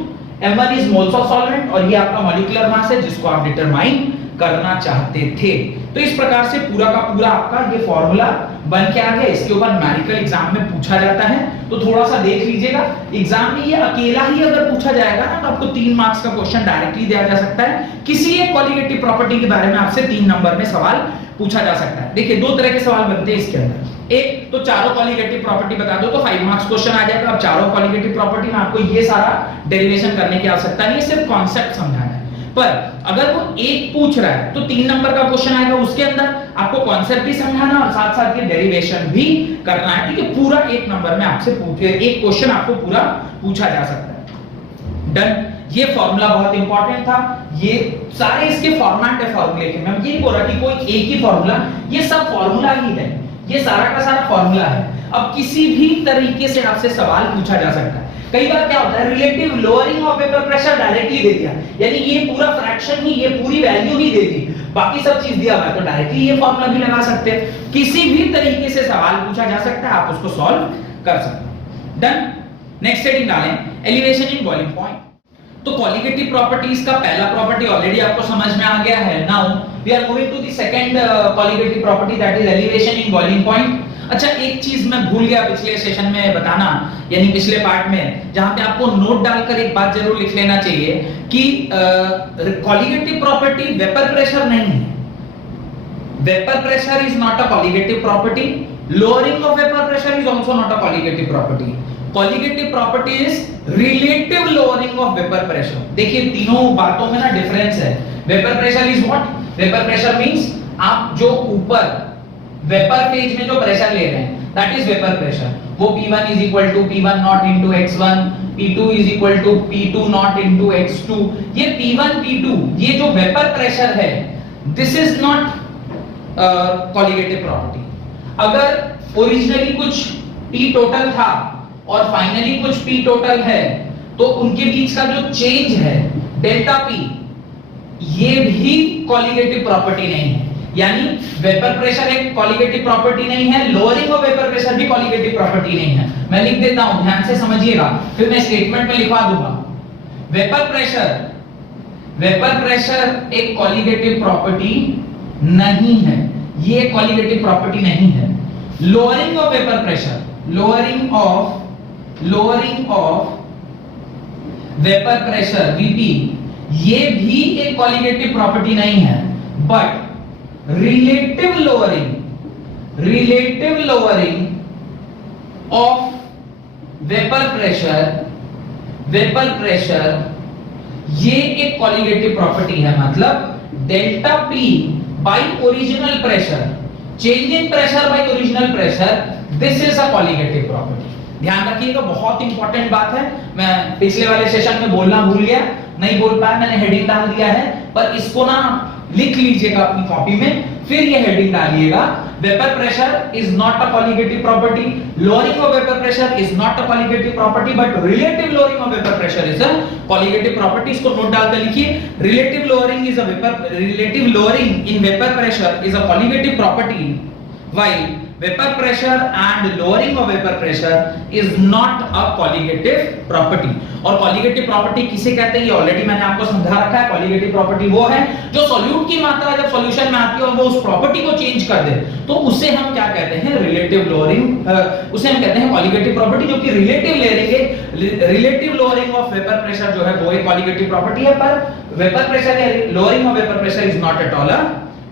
M1 is moles of solvent, और ये आपका मॉलिक्यूलर मास है जिसको आप डिटरमाइन करना चाहते थे। तो इस प्रकार से पूरा का पूरा आपका ये फॉर्मूला बन के आ गया। इसके ऊपर न्यूमेरिकल एग्जाम में पूछा जाता है, तो थोड़ा सा देख लीजिएगा। एग्जाम में ये अकेला ही अगर पूछा जाएगा ना तो आपको 3 मार्क्स का क्वेश्चन डायरेक्टली दिया जा सकता है। किसी एक कॉलिगेटिव प्रॉपर्टी के बारे में आपसे 3 नंबर में सवाल पूछा जा सकता है। देखिए 2 तरह के सवाल बनते हैं इसके अंदर। एक तो चारों कॉलिगेटिव प्रॉपर्टी बता दो तो 5 मार्क्स क्वेश्चन आ जाएगा। अब चारों कॉलिगेटिव प्रॉपर्टी में आपको ये सारा डेरिवेशन करने की आवश्यकता नहीं है, सिर्फ कॉन्सेप्ट समझाना है। पर अगर वो एक पूछ रहा है तो 3 नंबर का क्वेश्चन आएगा, उसके अंदर आपको कॉन्सेप्ट भी समझाना और साथ साथ ये डेरिवेशन भी करना है। ठीक है, पूरा 1 नंबर में आपसे एक क्वेश्चन आपको पूरा पूछा जा सकता है। डन। ये फॉर्मूला बहुत इंपॉर्टेंट था। ये सारे इसके फॉर्मेट है फॉर्मूले के। मैं ये नहीं बोल रहा कि कोई एक ही फॉर्मूला, ये सब फॉर्मूला ही है, ये सारा का सारा फॉर्मूला है। अब किसी भी तरीके से आपसे सवाल पूछा जा सकता है। कई बार क्या होता है, relative lowering of vapour pressure directly दे दिया, यानी ये पूरा फ्रैक्शन ही, ये पूरी वैल्यू ही दे दी, बाकी सब चीज दिया हुआ है, तो डायरेक्टली ये फॉर्मूला भी लगा सकते हैं। किसी भी तरीके से सवाल पूछा जा सकता है, आप उसको सॉल्व कर सकते हैं। डन। नेक्स्ट हेडिंग डालें, एलिवेशन इन बॉइलिंग पॉइंट। तो कॉलिगेटिव प्रॉपर्टीज का पहला प्रॉपर्टी ऑलरेडी आपको समझ में आ गया है। Now we are moving to the second colligative property, that is elevation in boiling point. अच्छा, एक चीज मैं भूल गया पिछले सेशन में बताना, यानी पिछले पार्ट में, जहां पे आपको नोट डालकर एक बात जरूर लिख लेना चाहिए कि कॉलिगेटिव प्रॉपर्टी वेपर प्रेशर नहीं है। Vapour pressure is not a colligative property, lowering of vapour pressure is also not a colligative property. Colligative property is relative lowering of vapour pressure. देखिए तीनों बातों में ना डिफरेंस है। Vapour pressure is what? Vapour pressure means आप जो ऊपर vapour phase में जो प्रेशर ले रहे हैं, दैट इज वेपर प्रेशर। वो P1 is equal to P1 naught into x1, P2 is equal to P2 naught into x2। ये P1 P2 ये जो वेपर प्रेशर है, this is not colligative property. अगर ओरिजिनली कुछ P टोटल था और finally कुछ P टोटल है, तो उनके बीच का जो चेंज है डेल्टा P, ये भी कॉलिगेटिव प्रॉपर्टी नहीं है। यानी वेपर प्रेशर एक कॉलिगेटिव प्रॉपर्टी नहीं है, लोअरिंग ऑफ वेपर प्रेशर भी कॉलिगेटिव प्रॉपर्टी नहीं है। मैं लिख देता हूं, ध्यान से समझिएगा, फिर मैं स्टेटमेंट में लिखवा दूंगा। वेपर प्रेशर एक कॉलिगेटिव प्रॉपर्टी नहीं है, ये कॉलिगेटिव प्रॉपर्टी नहीं है। Lowering of vapour pressure, lowering of vapour pressure VP, ये भी एक कॉलिगेटिव प्रॉपर्टी नहीं है, but relative lowering of vapour pressure ये एक कॉलिगेटिव प्रॉपर्टी है। मतलब delta P by original pressure, change in pressure by original pressure, this is a colligative property. ध्यान रखिएगा, बहुत इंपॉर्टेंट बात है। मैं पिछले वाले सेशन में बोलना भूल गया, नहीं बोल पाया, मैंने हेडिंग डाल दिया है, पर इसको ना लिख लीजिएगा अपनी कॉपी में, फिर ये हेडिंग डालिएगा। Vapour pressure is not a colligative property, lowering of vapour pressure is not a colligative property, but relative lowering of vapour pressure is a colligative property. इसको नोट डालकर लिखिए, relative lowering in vapour pressure is a colligative property, while vapor pressure and lowering of vapor pressure is not a colligative property। और colligative property किसे कहते हैं ये already मैंने आपको समझा रखा है। colligative property वो है जो सॉल्यूट की मात्रा जब सॉल्यूशन में आती है और वो उस प्रॉपर्टी को चेंज कर दे, तो उसे हम क्या कहते हैं, रिलेटिव लोअरिंग, उसे हम कहते हैं colligative property, जो कि relative lowering of vapour pressure जो है वो एक colligative property है, पर वेपर प्रेशर या lowering of vapour pressure is not at all a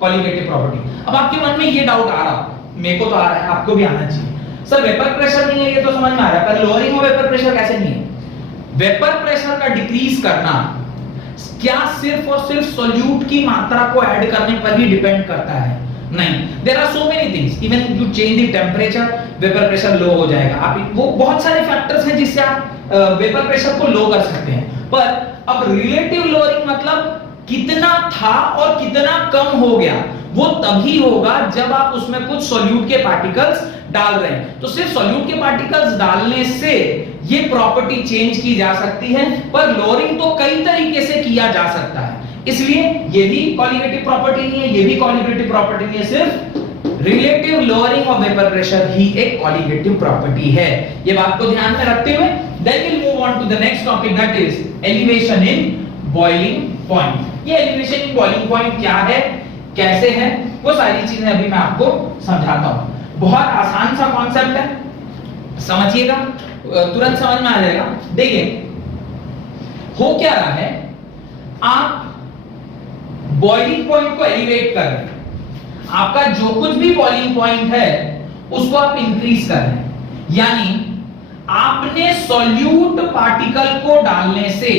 colligative property. अब आपके मन में ये डाउट आ रहा, मेरे को तो आ रहा है, आपको भी आना चाहिए, सर वेपर प्रेशर नहीं है ये तो समझ में आ रहा है, पर लोअरिंग ऑफ वेपर प्रेशर कैसे नहीं है? वेपर प्रेशर का डिक्रीज करना क्या सिर्फ और सिर्फ सॉल्यूट की मात्रा को ऐड करने पर ही डिपेंड करता है? नहीं, there are so many things, even you change the temperature, vapour pressure low हो जाएगा। आप वो बहुत सारे फैक्टर्स हैं जिससे आप वेपर प्रेशर को लो कर सकते हैं, पर अब रिलेटिव लोअरिंग मतलब कितना था और कितना कम हो गया, वो तभी होगा जब आप उसमें कुछ सॉल्यूट के पार्टिकल्स डाल रहे हैं। तो सिर्फ सॉल्यूट के पार्टिकल्स डालने से ये प्रॉपर्टी चेंज की जा सकती है, पर लोअरिंग तो कई तरीके से किया जा सकता है, इसलिए ये भी कॉलिगेटिव प्रॉपर्टी नहीं है, ये भी कॉलिगेटिव प्रॉपर्टी नहीं है, सिर्फ relative lowering of vapour pressure ही एक कॉलिगेटिव प्रॉपर्टी है। ये बात को ध्यान में रखते हुए then will move on to the next topic, that is elevation in boiling point. ये एलिवेशन इन बॉइलिंग पॉइंट क्या है, कैसे है, वो सारी चीजें अभी मैं आपको समझाता हूं। बहुत आसान सा कॉन्सेप्ट है, समझिएगा, तुरंत समझ में आ जाएगा। देखिए हो क्या रहा है, आप बॉइलिंग पॉइंट को एलिवेट कर रहे हैं, आपका जो कुछ भी बॉइलिंग पॉइंट है उसको आप इंक्रीज कर रहे हैं, यानी आपने सॉल्यूट पार्टिकल को डालने से,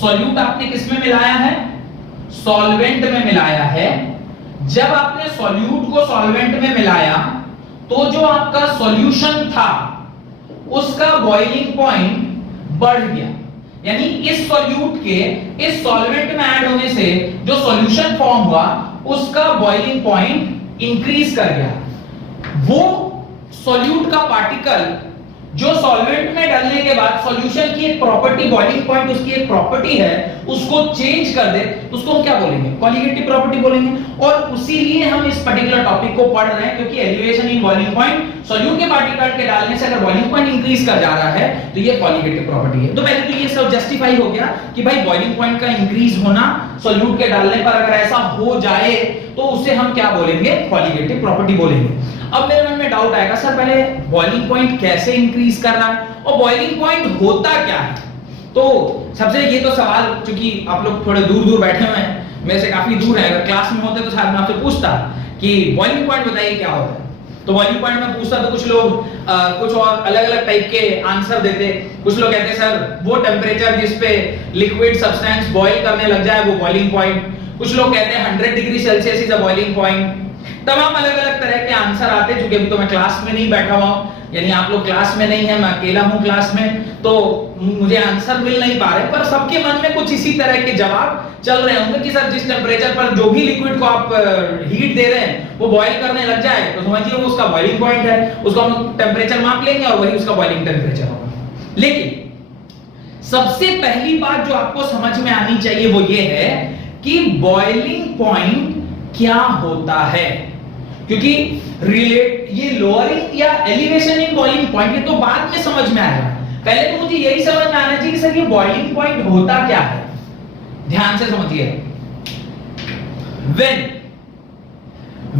सॉल्यूट आपने किस में मिलाया है, सॉल्वेंट में मिलाया है। जब आपने सॉल्यूट को सॉल्वेंट में मिलाया तो जो आपका सॉल्यूशन था उसका बॉइलिंग पॉइंट बढ़ गया, यानी इस सॉल्यूट के इस सॉल्वेंट में ऐड होने से जो सॉल्यूशन फॉर्म हुआ उसका बॉइलिंग पॉइंट इंक्रीज कर गया। वो सॉल्यूट का पार्टिकल जो सॉल्वेंट में डालने के बाद सॉल्यूशन की एक प्रॉपर्टी, बॉइलिंग पॉइंट उसकी एक प्रॉपर्टी है, उसको चेंज कर दे, तो उसको हम क्या बोलेंगे, कॉलिगेटिव प्रॉपर्टी बोलेंगे। और उसी लिए हम इस पर्टिकुलर टॉपिक को पढ़ रहे हैं, क्योंकि elevation in boiling point, solute के पार्टिकल के डालने से अगर बॉइलिंग पॉइंट इंक्रीज कर जा रहा है तो ये कॉलिगेटिव प्रॉपर्टी है। तो पहले तो ये सब जस्टिफाई हो गया कि भाई बॉइलिंग पॉइंट का इंक्रीज होना सॉल्यूट के डालने पर अगर ऐसा हो जाए तो उसे हम क्या बोलेंगे, कॉलिगेटिव प्रॉपर्टी बोलेंगे। अब मेरे मन में डाउट आएगा, सर पहले बॉइलिंग पॉइंट कैसे इंक्रीज कर रहा है और बॉइलिंग पॉइंट होता क्या है? तो सबसे ये तो सवाल, क्योंकि आप लोग थोड़े दूर दूर बैठे हुए हैं, मेरे से काफी दूर है, अगर क्लास में होते तो शायद मैं आपसे पूछता कि बॉइलिंग पॉइंट बताइए क्या होता है। तो बॉइलिंग पॉइंट में पूछता तो कुछ लोग कुछ और अलग अलग टाइप के आंसर देते। कुछ लोग कहते सर वो टेम्परेचर जिस पे लिक्विड सब्सटेंस बॉईल करने लग जाए वो बॉइलिंग पॉइंट। कुछ लोग कहते हैं 100 degree Celsius is a boiling point. तमाम अलग अलग तरह के आंसर आते, चूंकि अभी तो मैं क्लास में नहीं बैठा हुआ हूं, यानी आप लोग क्लास में नहीं है, मैं अकेला हूं क्लास में, तो मुझे आंसर मिल नहीं पा रहे, पर सबके मन में कुछ इसी तरह के जवाब चल रहे होंगे कि सर जिस टेम्परेचर पर जो भी लिक्विड को आप हीट दे रहे हैं वो बॉईल करने लग जाए तो समझिए वो उसका बॉइलिंग पॉइंट है, उसको हम टेम्परेचर माप लेंगे और वही उसका बॉइलिंग टेम्परेचर होगा। लेकिन सबसे पहली बात जो आपको समझ में आनी चाहिए वो ये है कि बॉइलिंग पॉइंट क्या होता है, क्योंकि ये लोअरिंग या एलिवेशन इन बॉइलिंग पॉइंट ये तो बाद में समझ में आएगा, पहले तो मुझे यही समझ में आना चाहिए कि सर ये बॉइलिंग पॉइंट होता क्या है। ध्यान से समझिए, when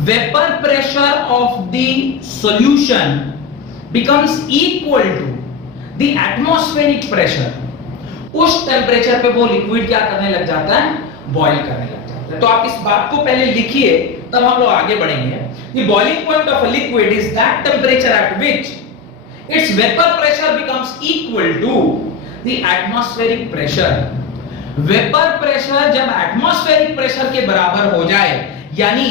vapor pressure of the solution becomes equal to the atmospheric pressure, उस टेम्परेचर पे वो लिक्विड क्या करने लग जाता है, बॉईल करने लग जाता है। तो आप इस बात को पहले लिखिए, तब हम लोग आगे बढ़ेंगे। The boiling point of a liquid is that temperature at which its vapor pressure becomes equal to the atmospheric pressure। Vapour pressure जब एटमॉस्फेरिक प्रेशर के बराबर हो जाए, यानी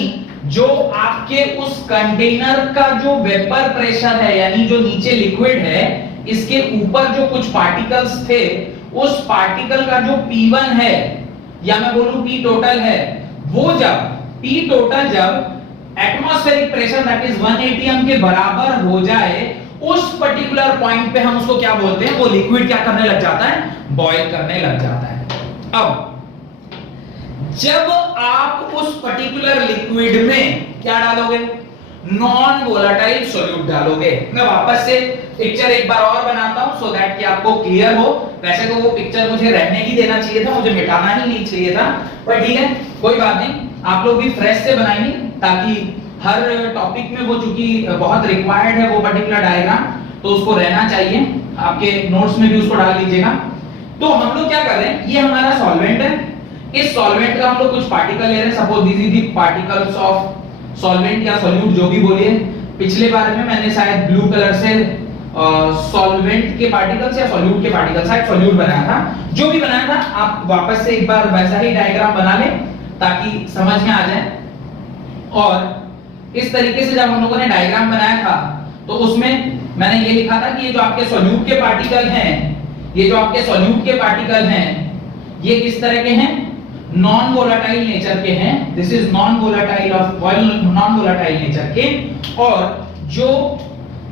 जो आपके उस कंटेनर का जो वेपर प्रेशर है, यानी जो नीचे लिक्विड है, इसके ऊपर जो कुछ पार्टिकल्स थे, उस पार्टिकल का जो P1 है या मैं बोलूं P टोटल है, वो जब P टोटल जब atmospheric pressure that is 1 atm के बराबर हो जाए, उस पर्टिकुलर पॉइंट पे हम उसको क्या बोलते हैं, वो लिक्विड क्या करने लग जाता है, बॉईल करने लग जाता है। अब जब आप उस पर्टिकुलर लिक्विड में क्या डालोगे, नॉन वोलेटाइल सॉल्यूट डालोगे। मैं वापस से पिक्चर एक बार और बनाता हूं सो दैट कि आपको क्लियर हो। वैसे तो वो पिक्चर मुझे रहने ही देना चाहिए था, मुझे मिटाना ही नहीं चाहिए था, पर ठीक है, कोई बात नहीं, आप लोग भी फ्रेश से बनाएंगे ताकि हर टॉपिक में वो चूंकि बहुत रिक्वायर्ड है वो पर्टिकुलर डायग्राम, तो उसको रहना चाहिए। आपके नोट्स में भी उसको डाल लीजिएगा। तो हम लोग क्या कर रहे हैं, ये हमारा सॉल्वेंट है, इस सॉल्वेंट का हम लोग कुछ पार्टिकल ले रहे हैं, suppose this is the particles of solvent या सॉल्यूट जो भी बोलिए। पिछले बार में मैंने शायद ब्लू कलर से सॉल्वेंट के पार्टिकल्स या सॉल्यूट के पार्टिकल्स, शायद सॉल्यूट बनाया था, जो भी बनाया था आप वापस से एक बार वैसा ही डायग्राम बना लें ताकि समझ में आ जाए। और इस तरीके से जब हम लोगों ने डायग्राम बनाया था तो उसमें मैंने ये लिखा था कि ये जो आपके सॉल्यूट के पार्टिकल हैं, ये जो आपके सॉल्यूट के पार्टिकल हैं, ये किस तरह के हैं, नॉन वोलेटाइल नेचर के हैं। This is non volatile of non volatile nature के। और जो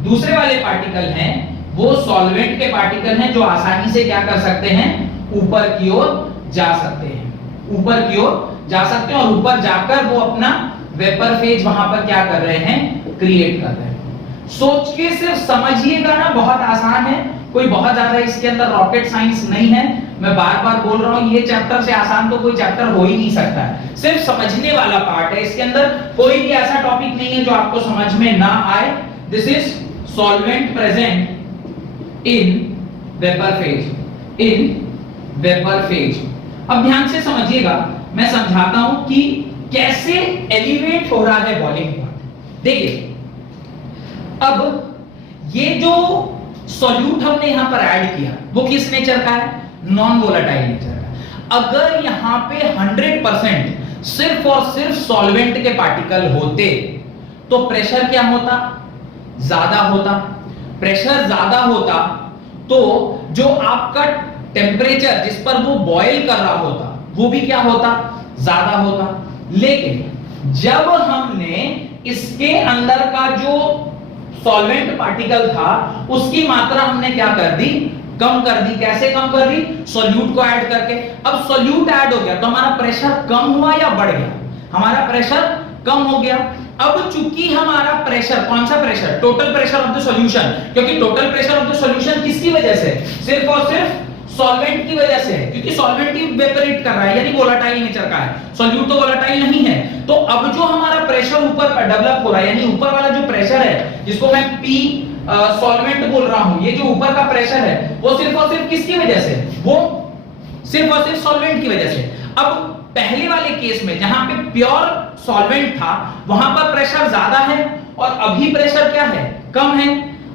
दूसरे वाले पार्टिकल हैं वो सॉल्वेंट के पार्टिकल हैं, जो आसानी से क्या कर सकते हैं, ऊपर की ओर जा सकते हैं, ऊपर की ओर जा सकते हैं, और ऊपर जाकर वो अपना वेपर फेज वहां पर क्या कर रहे हैं, क्रिएट कर रहे हैं। सोच के सिर्फ समझिएगा ना, बहुत आसान है, कोई बहुत ज्यादा इसके अंदर रॉकेट साइंस नहीं है। मैं बार बार बोल रहा हूं, ये चैप्टर से आसान तो कोई चैप्टर हो ही नहीं सकता है, सिर्फ समझने वाला पार्ट है। इसके अंदर कोई भी ऐसा टॉपिक नहीं है जो आपको समझ में ना आए। This is solvent present in vapour phase, in vapour phase. अब ध्यान से समझिएगा, मैं समझाता हूं कि कैसे एलिवेट हो रहा है बॉइलिंग पॉइंट। देखिए, अब ये जो सॉल्यूट हमने यहां पर ऐड किया वो किस नेचर का है, नॉन वोलेटाइल नेचर का। अगर यहां पे 100% सिर्फ और सिर्फ सॉल्वेंट के पार्टिकल होते तो प्रेशर क्या होता, ज्यादा होता। प्रेशर ज्यादा होता तो जो आपका टेम्परेचर जिस पर वो बॉयल कर रहा होता वो भी क्या होता, ज्यादा होता। लेकिन जब हमने इसके अंदर का जो सॉल्वेंट पार्टिकल था उसकी मात्रा हमने क्या कर दी, कम कर दी। कैसे कम कर दी, सॉल्यूट को ऐड करके। अब सॉल्यूट ऐड हो गया तो हमारा प्रेशर कम हुआ या बढ़ गया, हमारा प्रेशर कम हो गया। अब चूंकि हमारा प्रेशर, कौन सा pressure, total pressure of the solution, क्योंकि total pressure of the solution किसकी वजह से, सिर्फ और सिर्फ सॉल्वेंट की वजह से, क्योंकि सॉल्वेंट ही वेपरेट कर रहा है, यानी वोलेटाइल नेचर का है, सॉल्यूट तो वोलेटाइल नहीं है। तो अब जो हमारा प्रेशर ऊपर डेवलप हो रहा है, यानी ऊपर वाला जो प्रेशर है जिसको मैं P सॉल्वेंट बोल रहा हूं, ये जो ऊपर का प्रेशर है वो सिर्फ और सिर्फ किसकी वजह से, वो सिर्फ और सिर्फ सॉल्वेंट की वजह से। अब पहले वाले केस में जहां पे प्योर सॉल्वेंट था वहां पर प्रेशर ज्यादा है और अभी प्रेशर क्या है, कम है।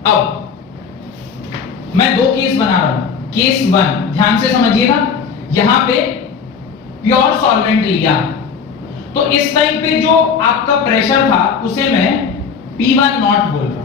अब मैं दो केस बना रहा हूं। केस 1 ध्यान से समझिएगा, यहां पे प्योर सॉल्वेंट लिया तो इस टाइम पे जो आपका प्रेशर था उसे मैं P1 नॉट बोल रहा हूं।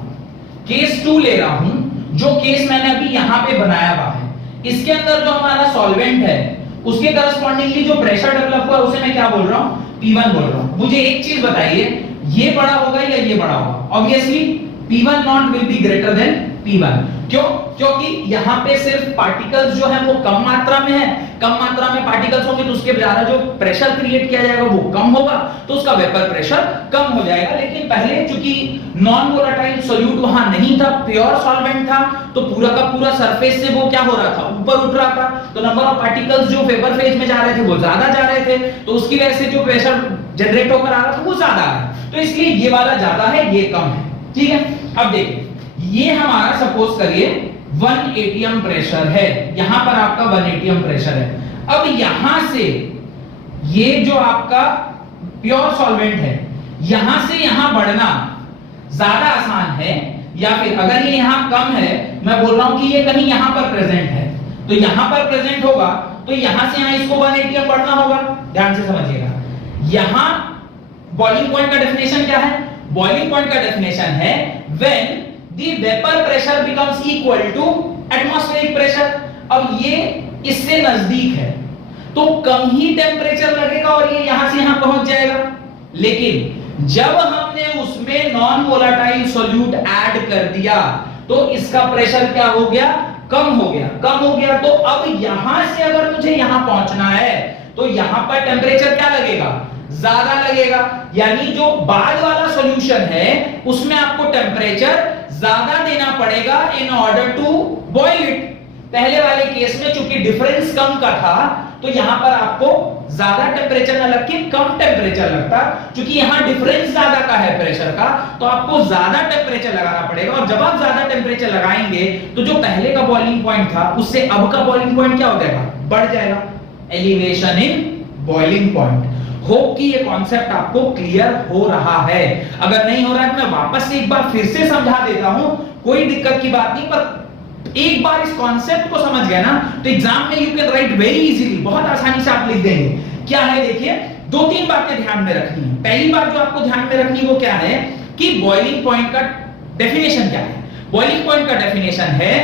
केस 2 ले रहा हूं, जो केस मैंने अभी यहां पे बनाया हुआ है, इसके अंदर जो हमारा सॉल्वेंट है उसके करस्पॉन्डिंगली जो प्रेशर डेवलप हुआ उसे मैं क्या बोल रहा हूं, P1 बोल रहा हूं। मुझे एक चीज बताइए, ये बड़ा होगा या ये बड़ा होगा? Obviously P1 not will be greater than P1। क्यों? क्योंकि यहां पे सिर्फ पार्टिकल्स जो है वो कम मात्रा में है, कम मात्रा में पार्टिकल्स होंगे तो उसके द्वारा जो प्रेशर क्रिएट किया जाएगा वो कम होगा, तो उसका वेपर प्रेशर कम हो जाएगा। लेकिन पहले चूंकि नॉन वोलेटाइल सॉल्यूट वहां नहीं था, प्योर सॉल्वेंट था, तो पूरा का पूरा सरफेस से वो क्या हो रहा था, ऊपर उठ रहा था, तो नंबर ऑफ पार्टिकल्स जो वेपर फेज में जा रहे थे वो ज्यादा जा रहे थे, तो उसकी वजह से जो प्रेशर जनरेट होकर आ रहा था वो ज्यादा है। तो इसलिए ये वाला ज्यादा है, ये कम है। ठीक है, अब देखिए, ये हमारा सपोज करिए 1 एटीएम प्रेशर है, यहां पर आपका 1 एटीएम प्रेशर है। अब यहां से ये जो आपका प्योर सॉल्वेंट है, यहां से यहां बढ़ना ज्यादा आसान है, या फिर अगर ये यहां कम है, मैं बोल रहा हूं कि ये कहीं यहां पर प्रेजेंट है, तो यहां पर प्रेजेंट होगा तो यहां से यहां इसको 1 एटीएम बढ़ना होगा। ध्यान से समझिएगा, यहां बॉइलिंग पॉइंट का डेफिनेशन क्या है? बॉइलिंग पॉइंट का डेफिनेशन है when the vapour pressure becomes equal to atmospheric pressure. अब ये इससे नजदीक है तो कम ही टेम्परेचर लगेगा और ये यहां से यहां पहुंच जाएगा, लेकिन जब हमने उसमें नॉन वोलेटाइल सॉल्यूट ऐड कर दिया तो इसका प्रेशर क्या हो गया? कम हो गया। कम हो गया तो अब यहां से अगर मुझे यहां पहुंचना है तो यहां पर टेम्परेचर क्या लगेगा? ज्यादा लगेगा। यानी जो बाद वाला सॉल्यूशन है उसमें आपको टेम्परेचर ज्यादा देना पड़ेगा in order to boil it. पहले वाले केस में चूंकि डिफरेंस कम का था तो यहां पर आपको ज्यादा टेम्परेचर ना लग के कम टेम्परेचर लगता, क्योंकि यहां डिफरेंस ज्यादा का है प्रेशर का, तो आपको ज्यादा टेम्परेचर लगाना पड़ेगा। और जब आप ज्यादा टेम्परेचर लगाएंगे तो जो पहले का बॉइलिंग पॉइंट था उससे अब का बॉइलिंग पॉइंट क्या हो जाएगा? बढ़ जाएगा। Elevation in boiling point. Hope कि ये कॉन्सेप्ट आपको क्लियर हो रहा है। अगर नहीं हो रहा है तो मैं वापस से एक बार फिर से समझा देता हूं, कोई दिक्कत की बात नहीं, पर एक बार इस कॉन्सेप्ट को समझ गए ना तो एग्जाम में you can write very easily, बहुत आसानी से आप लिख देंगे। क्या है देखिए, दो तीन बातें ध्यान में रखनी है। पहली बात जो आपको ध्यान में रखनी है वो क्या है कि बॉइलिंग पॉइंट का डेफिनेशन क्या है? बॉइलिंग पॉइंट का डेफिनेशन है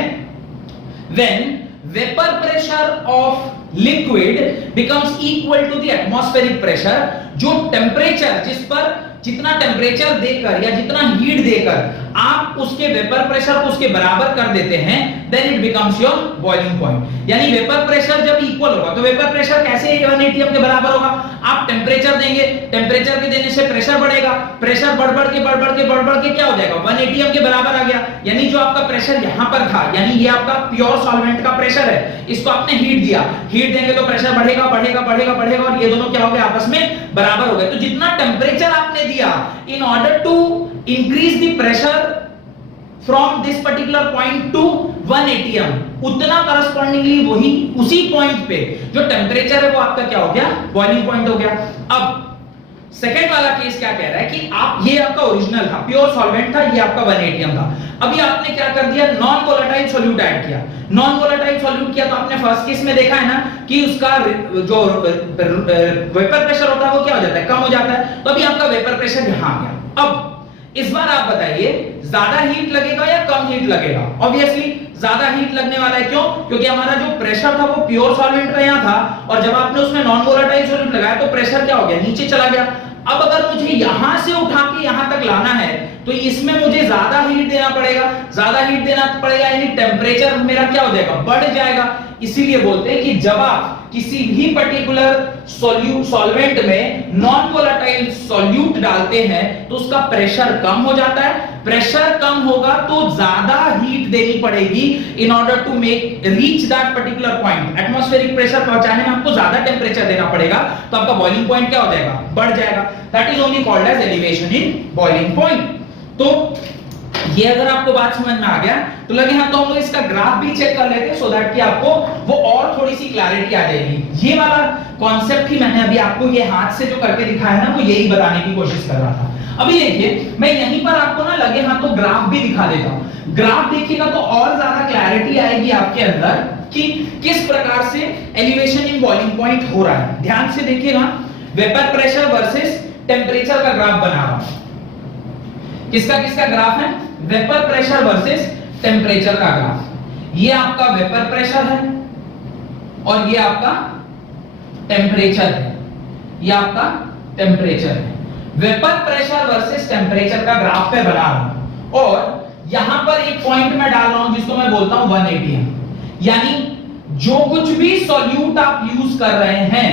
when vapour pressure of liquid becomes equal to the atmospheric pressure. जो टेम्परेचर, जिस पर जितना टेम्परेचर देकर या जितना हीट देकर आप उसके वेपर प्रेशर को उसके बराबर कर देते हैं, then it becomes your boiling point. यानी वेपर प्रेशर जब इक्वल होगा तो वेपर प्रेशर कैसे 1 एटीएम के बराबर होगा? आप टेम्परेचर देंगे, टेम्परेचर के देने से प्रेशर बढ़ेगा, प्रेशर बढ़ के क्या हो जाएगा? 1 एटीएम के बराबर आ गया। यानी जो आपका प्रेशर यहां पर था, यानी ये आपका प्योर सॉल्वेंट का प्रेशर है, इसको आपने हीट दिया, हीट देंगे तो प्रेशर बढ़ेगा और ये दोनों क्या हो गए? आपस में बराबर हो गए। तो जितना टेम्परेचर आपने दिया in order to increase the pressure from this particular point to 1 atm, उतना करस्पॉन्डिंगली वही उसी पॉइंट पे जो टेम्परेचर है वो आपका क्या हो गया? बॉइलिंग पॉइंट हो गया। अब सेकेंड वाला केस क्या कह रहा है कि आप, ये आपका ओरिजिनल था, प्योर सॉल्वेंट था, ये आपका 1 एटीएम था। अभी आपने क्या कर दिया? नॉन वोलेटाइल सॉल्यूट ऐड किया। नॉन वोलेटाइल सॉल्यूट किया तो आपने फर्स्ट केस में देखा है ना कि उसका जो वेपर प्रेशर होता है वो क्या हो जाता है? कम हो जाता है। तो अभी आपका वेपर प्रेशर यहां आ गया। अब इस बार आप बताइए ज्यादा हीट लगेगा या कम हीट लगेगा? ऑब्वियसली ज्यादा हीट लगने वाला है। क्यों? क्योंकि हमारा जो प्रेशर था वो प्योर सॉल्वेंट का यहां था और जब आपने उसमें नॉन वोलेटाइल सॉल्यूट लगाया तो प्रेशर क्या हो गया? नीचे चला गया। अब अगर मुझे यहां से उठा के यहां तक लाना है तो इसमें मुझे ज्यादा हीट देना पड़ेगा, यानी टेम्परेचर मेरा क्या हो जाएगा? बढ़ जाएगा। इसीलिए बोलते हैं कि जब आप किसी भी पर्टिकुलर सॉल्वेंट में नॉन वोलेटाइल सॉल्यूट डालते हैं तो उसका प्रेशर कम हो जाता है। प्रेशर कम होगा तो ज्यादा हीट देनी पड़ेगी in order to make reach that particular point. Atmospheric pressure पहुंचाने में आपको ज्यादा टेम्परेचर देना पड़ेगा तो आपका बॉइलिंग पॉइंट क्या हो जाएगा? बढ़ जाएगा। That is only called as elevation in boiling point. तो ये अगर आपको बात समझ में आ गया तो लगे हाँ, तो हम लोग इसका ग्राफ भी चेक कर लेते हैं सो दैट कि आपको वो और थोड़ी सी क्लैरिटी आ जाएगी। ये वाला कॉन्सेप्ट ही मैंने अभी आपको ये हाथ से जो करके दिखाया ना वो यही बताने की कोशिश कर रहा था। अभी देखिए मैं यहीं पर आपको ना लगे हाँ तो ग्राफ भी दिखा देता हूं। ग्राफ देखिएगा तो और ज्यादा क्लैरिटी आएगी आपके अंदर कि किस प्रकार से एलिवेशन इन बॉइलिंग पॉइंट हो रहा है। ध्यान से देखिएगा, वेपर प्रेशर वर्सेस टेम्परेचर का ग्राफ बना रहा हूं। किसका ग्राफ है? वेपर प्रेशर वर्सेस टेम्परेचर का ग्राफ। ये आपका वेपर प्रेशर है और ये आपका टेम्परेचर है। ये आपका टेम्परेचर है। वेपर प्रेशर वर्सेस टेम्परेचर का ग्राफ पे बना रहा हूं और यहां पर एक पॉइंट में डाल रहा हूं जिसको मैं बोलता हूं 1 एटीएम। यानी जो कुछ भी सॉल्यूट आप यूज कर रहे हैं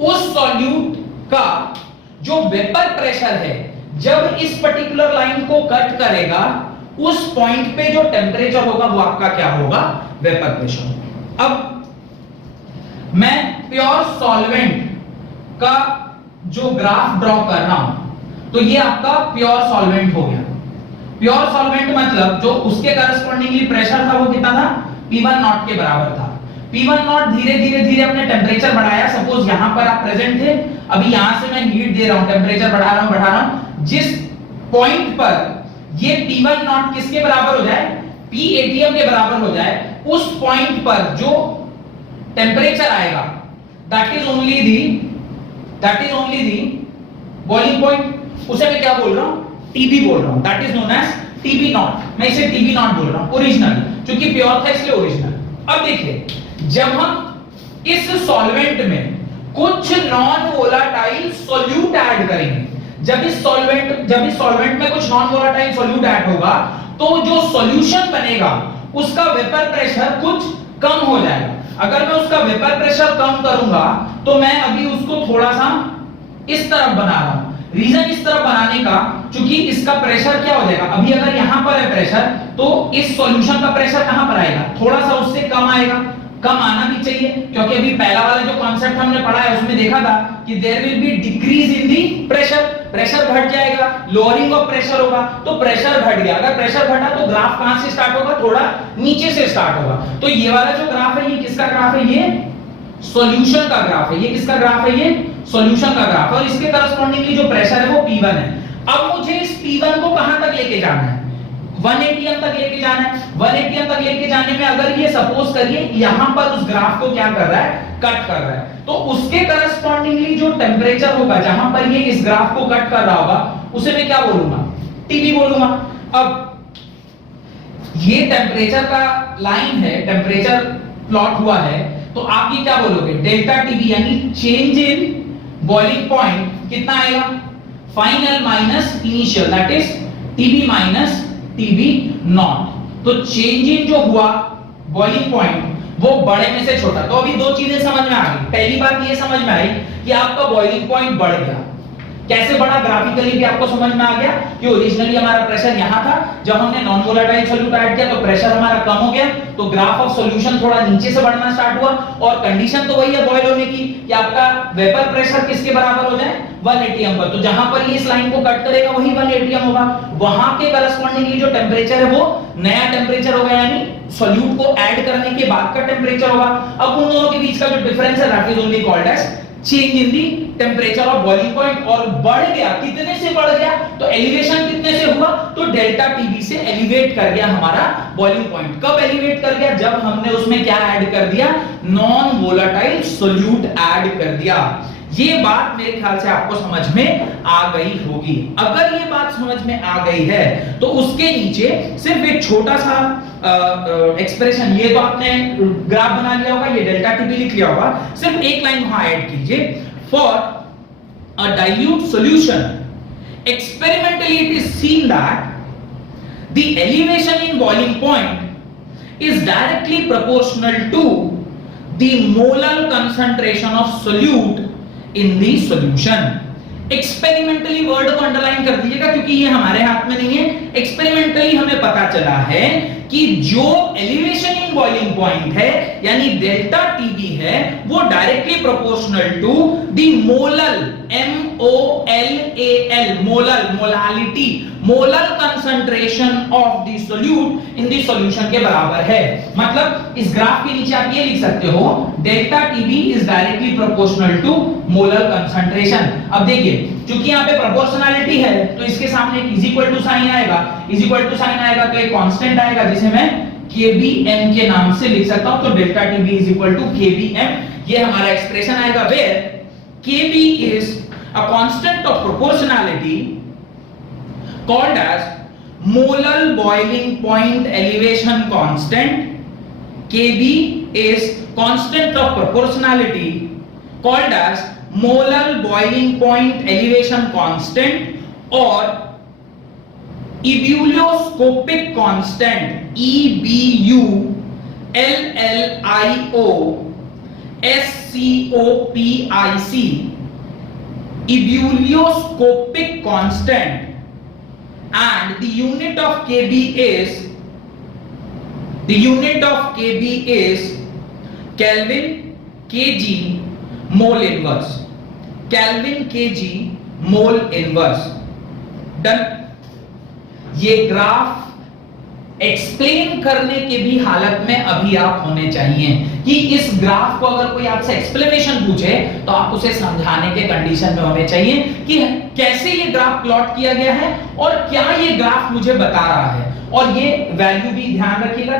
उस सॉल्यूट का जो वेपर प्रेशर है जब इस पर्टिकुलर लाइन को कट करेगा उस पॉइंट पे जो टेम्परेचर होगा वो आपका क्या होगा? Vapour pressure. अब मैं प्योर सॉल्वेंट का जो ग्राफ ड्रॉ कर रहा हूं तो ये आपका प्योर सॉल्वेंट हो गया प्योर सॉल्वेंट मतलब जो उसके करस्पॉन्डिंगली प्रेशर था वो कितना था, P1 नॉट के बराबर था। P1 नॉट धीरे धीरे धीरे अपने टेम्परेचर बढ़ाया, सपोज यहां पर आप प्रेजेंट थे, अभी यहां से मैं हीट दे रहा हूं, टेम्परेचर बढ़ा रहा हूं, जिस पॉइंट पर ये P1 नॉट किसके बराबर हो जाए, P ATM के बराबर हो जाए, उस पॉइंट पर जो टेम्परेचर आएगा that is only the boiling point, उसे मैं क्या बोल रहा हूं, TB बोल रहा हूं, that is known as TB not. मैं इसे TB नॉट बोल रहा हूं, ओरिजिनल, क्योंकि प्योर था इसलिए ओरिजिनल। अब देखिए, जब हम इस सॉल्वेंट में कुछ नॉन वोलाटाइल सॉल्यूट ऐड करेंगे, जब इस सॉल्वेंट में कुछ नॉन वोलाटाइल सॉल्यूट ऐड होगा तो जो सॉल्यूशन बनेगा उसका वेपर प्रेशर कुछ कम हो जाएगा। अगर मैं उसका वेपर प्रेशर कम करूंगा तो मैं अभी उसको थोड़ा सा इस तरफ बना रहा हूं। रीजन इस तरफ बनाने का, क्योंकि इसका प्रेशर क्या हो जाएगा, अभी अगर यहां पर है प्रेशर तो इस सॉल्यूशन का प्रेशर कहां पर आएगा, थोड़ा सा उससे कम आएगा, कम आना भी चाहिए, क्योंकि अभी पहला वाला जो कॉन्सेप्ट हमने पढ़ा है उसमें देखा था कि there will be decrease in the pressure, pressure घट जाएगा, लोअरिंग ऑफ प्रेशर होगा, तो प्रेशर घट गया। अगर प्रेशर घटा तो ग्राफ कहां से स्टार्ट होगा, थोड़ा नीचे से स्टार्ट होगा। तो ये वाला जो ग्राफ है ये किसका ग्राफ है, ये सॉल्यूशन का ग्राफ है। ये किसका ग्राफ है, ये सॉल्यूशन का ग्राफ, और इसके करस्पॉन्डिंगली जो प्रेशर है वो P1 है। अब मुझे इस P1 को कहां तक लेके जाना है, 1 atm तक लेके जाना है। 1 atm तक लेके जाने में अगर ये सपोज करिए यहां पर उस ग्राफ को क्या कर रहा है, कट कर रहा है, तो उसके करस्पॉन्डिंगली जो टेम्परेचर होगा जहां पर ये इस ग्राफ को कट कर रहा होगा उसे मैं क्या बोलूंगा, TB बोलूंगा। अब ये टेम्परेचर का लाइन है, टेम्परेचर प्लॉट हुआ है, तो आप ये क्या बोलोगे, डेल्टा TB यानी चेंज इन बॉइलिंग पॉइंट कितना आएगा, final minus initial, that is TB minus TB not. तो चेंज इन जो हुआ बॉइलिंग पॉइंट वो बड़े में से छोटा। तो अभी दो चीजें समझ में आ गई। पहली बात ये समझ में आई कि आपका बॉइलिंग पॉइंट बढ़ गया, कैसे बढ़ा, ग्राफिकली भी आपको समझ में आ गया कि ओरिजिनली हमारा प्रेशर यहां था, जब हमने नॉन वोलेटाइल सॉल्यूट ऐड किया तो प्रेशर हमारा कम हो गया, तो ग्राफ ऑफ सॉल्यूशन थोड़ा नीचे से बढ़ना स्टार्ट हुआ, और कंडीशन तो वही है बॉयल होने की कि आपका वेपर प्रेशर किसके बराबर हो जाए, 1 atm पर। तो जहां पर ये इस लाइन को कट करेगा वही 1 atm होगा, वहां के करस्पॉन्डिंगली जो टेम्परेचर है वो नया टेम्परेचर होगा, यानी सॉल्यूट को ऐड करने के बाद का टेम्परेचर होगा। अब उन दोनों के बीच का जो डिफरेंस है that is only called as change in the temperature of boiling point. और बढ़ गया, कितने से बढ़ गया, तो एलिवेशन कितने से हुआ, तो डेल्टा TB से एलिवेट कर गया हमारा बॉइलिंग पॉइंट। कब एलिवेट कर गया, जब हमने उसमें क्या ऐड कर दिया, नॉन वोलेटाइल सॉल्यूट ऐड कर दिया। ये बात मेरे ख्याल से आपको समझ में आ गई होगी। अगर ये बात समझ में आ गई है तो उसके नीचे सिर्फ एक छोटा सा एक्सप्रेशन, ये तो आपने ग्राफ बना लिया होगा, ये डेल्टा TB लिख लिया होगा, सिर्फ एक लाइन वहां ऐड कीजिए, for a dilute solution experimentally it is seen that the elevation in boiling point is directly proportional to the molar concentration of solute in the solution. Experimentally word को underline कर दीजिएगा क्योंकि ये हमारे हाथ में नहीं है। एक्सपेरिमेंटली हमें पता चला है कि जो एलिवेशन इन बॉइलिंग पॉइंट है यानी डेल्टा TB है वो directly proportional to the molal MOLAL molal, molality, molar concentration of the solute in the solution के बराबर है। मतलब इस ग्राफ के नीचे आप ये लिख सकते हो, delta TB is directly proportional to molar concentration. अब देखिए क्योंकि यहाँ पे प्रोपोर्शनैलिटी है तो इसके सामने एक इज इक्वल टू साइन आएगा, इज इक्वल टू साइन आएगा तो एक कांस्टेंट आएगा जिसे मैं KBM के नाम से लिख सकता हूं। तो delta TB is equal to KBM, ये हमारा एक्सप्रेशन आएगा where KB is a constant of proportionality called as molar boiling point elevation constant. KB is constant of proportionality called as molar boiling point elevation constant or ebullioscopic constant, EBU LLIO SCOPIC, ebullioscopic constant, and the unit of KB is Kelvin kg mole inverse, Kelvin kg mole inverse. Done. ये graph explain करने के भी हालत में अभी आप होने चाहिए कि इस ग्राफ को अगर कोई आपसे एक्सप्लेनेशन पूछे तो आप उसे समझाने के कंडीशन में होने चाहिए कि कैसे ये ग्राफ प्लॉट किया गया है और क्या ये ग्राफ मुझे बता रहा है। और ये वैल्यू भी ध्यान रखिएगा,